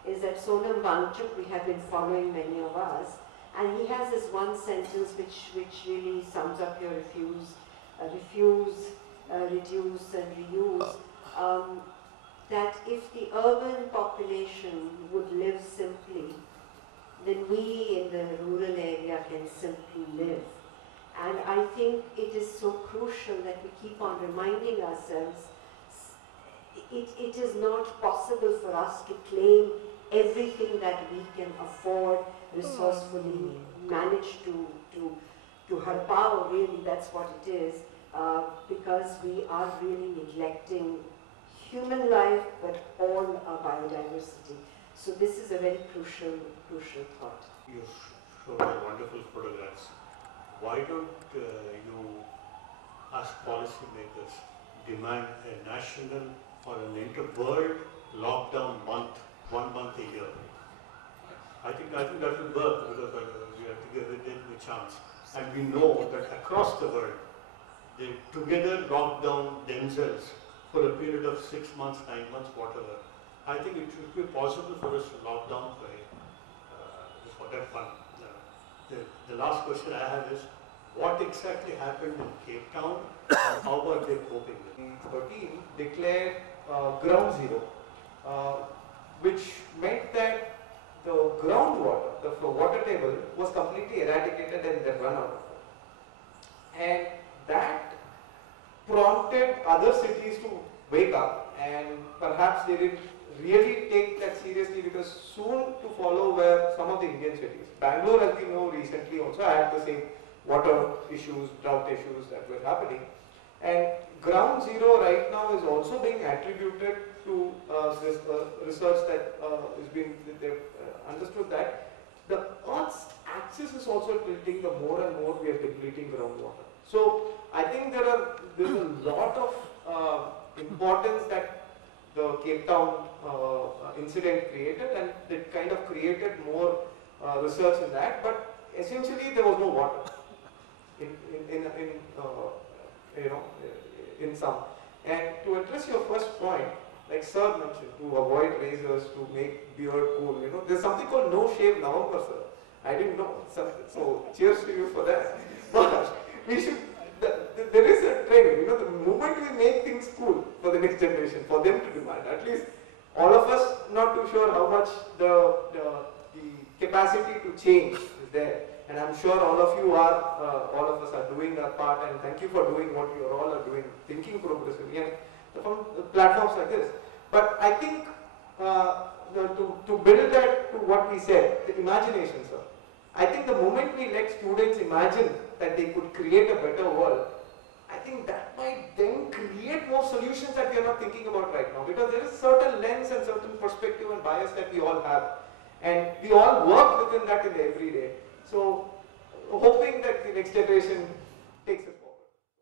is that Sonam Wangchuk, we have been following many of us, and he has this one sentence which really sums up your reduce, and reuse, that if the urban population would live simply, then we in the rural area can simply live. And I think it is so crucial that we keep on reminding ourselves it is not possible for us to claim everything that we can afford, resourcefully manage to help out, really, that's what it is, because we are really neglecting human life, but all our biodiversity. So this is a very crucial thought. You showed wonderful photographs. Why don't you, as policymakers, demand a national or an inter-world lockdown month, 1 month a year? I think that will work, because we have to give it a chance. And we know that across the world, they together lock down themselves for a period of 6 months, 9 months, whatever. I think it should be possible for us to lock down for that fun. The last question I have is, what exactly happened in Cape Town and how are they coping with it? The team declared ground zero, which meant that the groundwater, the water table, was completely eradicated and then run out of it. And that prompted other cities to wake up, and perhaps they didn't really take that seriously, because soon to follow were some of the Indian cities. Bangalore, as we know, recently also had the same water issues, drought issues that were happening. And ground zero right now is also being attributed to this research that is being, they've understood that the Earth's axis is also tilting the more and more we are depleting groundwater. So I think there's a lot of importance that the Cape Town incident created, and it kind of created more research in that. But essentially, there was no water in some. And to address your first point, like Sir mentioned, to avoid razors, to make beard cool, you know, there's something called No Shave November, sir. I didn't know. So cheers to you for that. But we should. There is a trend, you know, the moment we make things cool for the next generation, for them to demand, at least all of us, not too sure how much the capacity to change is there. And I'm sure all of you are, all of us are doing our part, and thank you for doing what you all are doing, thinking progressively, and from platforms like this. But I think to build that to what we said, the imagination, sir. I think the moment we let students imagine that they could create a better world, I think that might then create more solutions that we are not thinking about right now, because there is certain lens and certain perspective and bias that we all have, and we all work within that in the everyday. So hoping that the next generation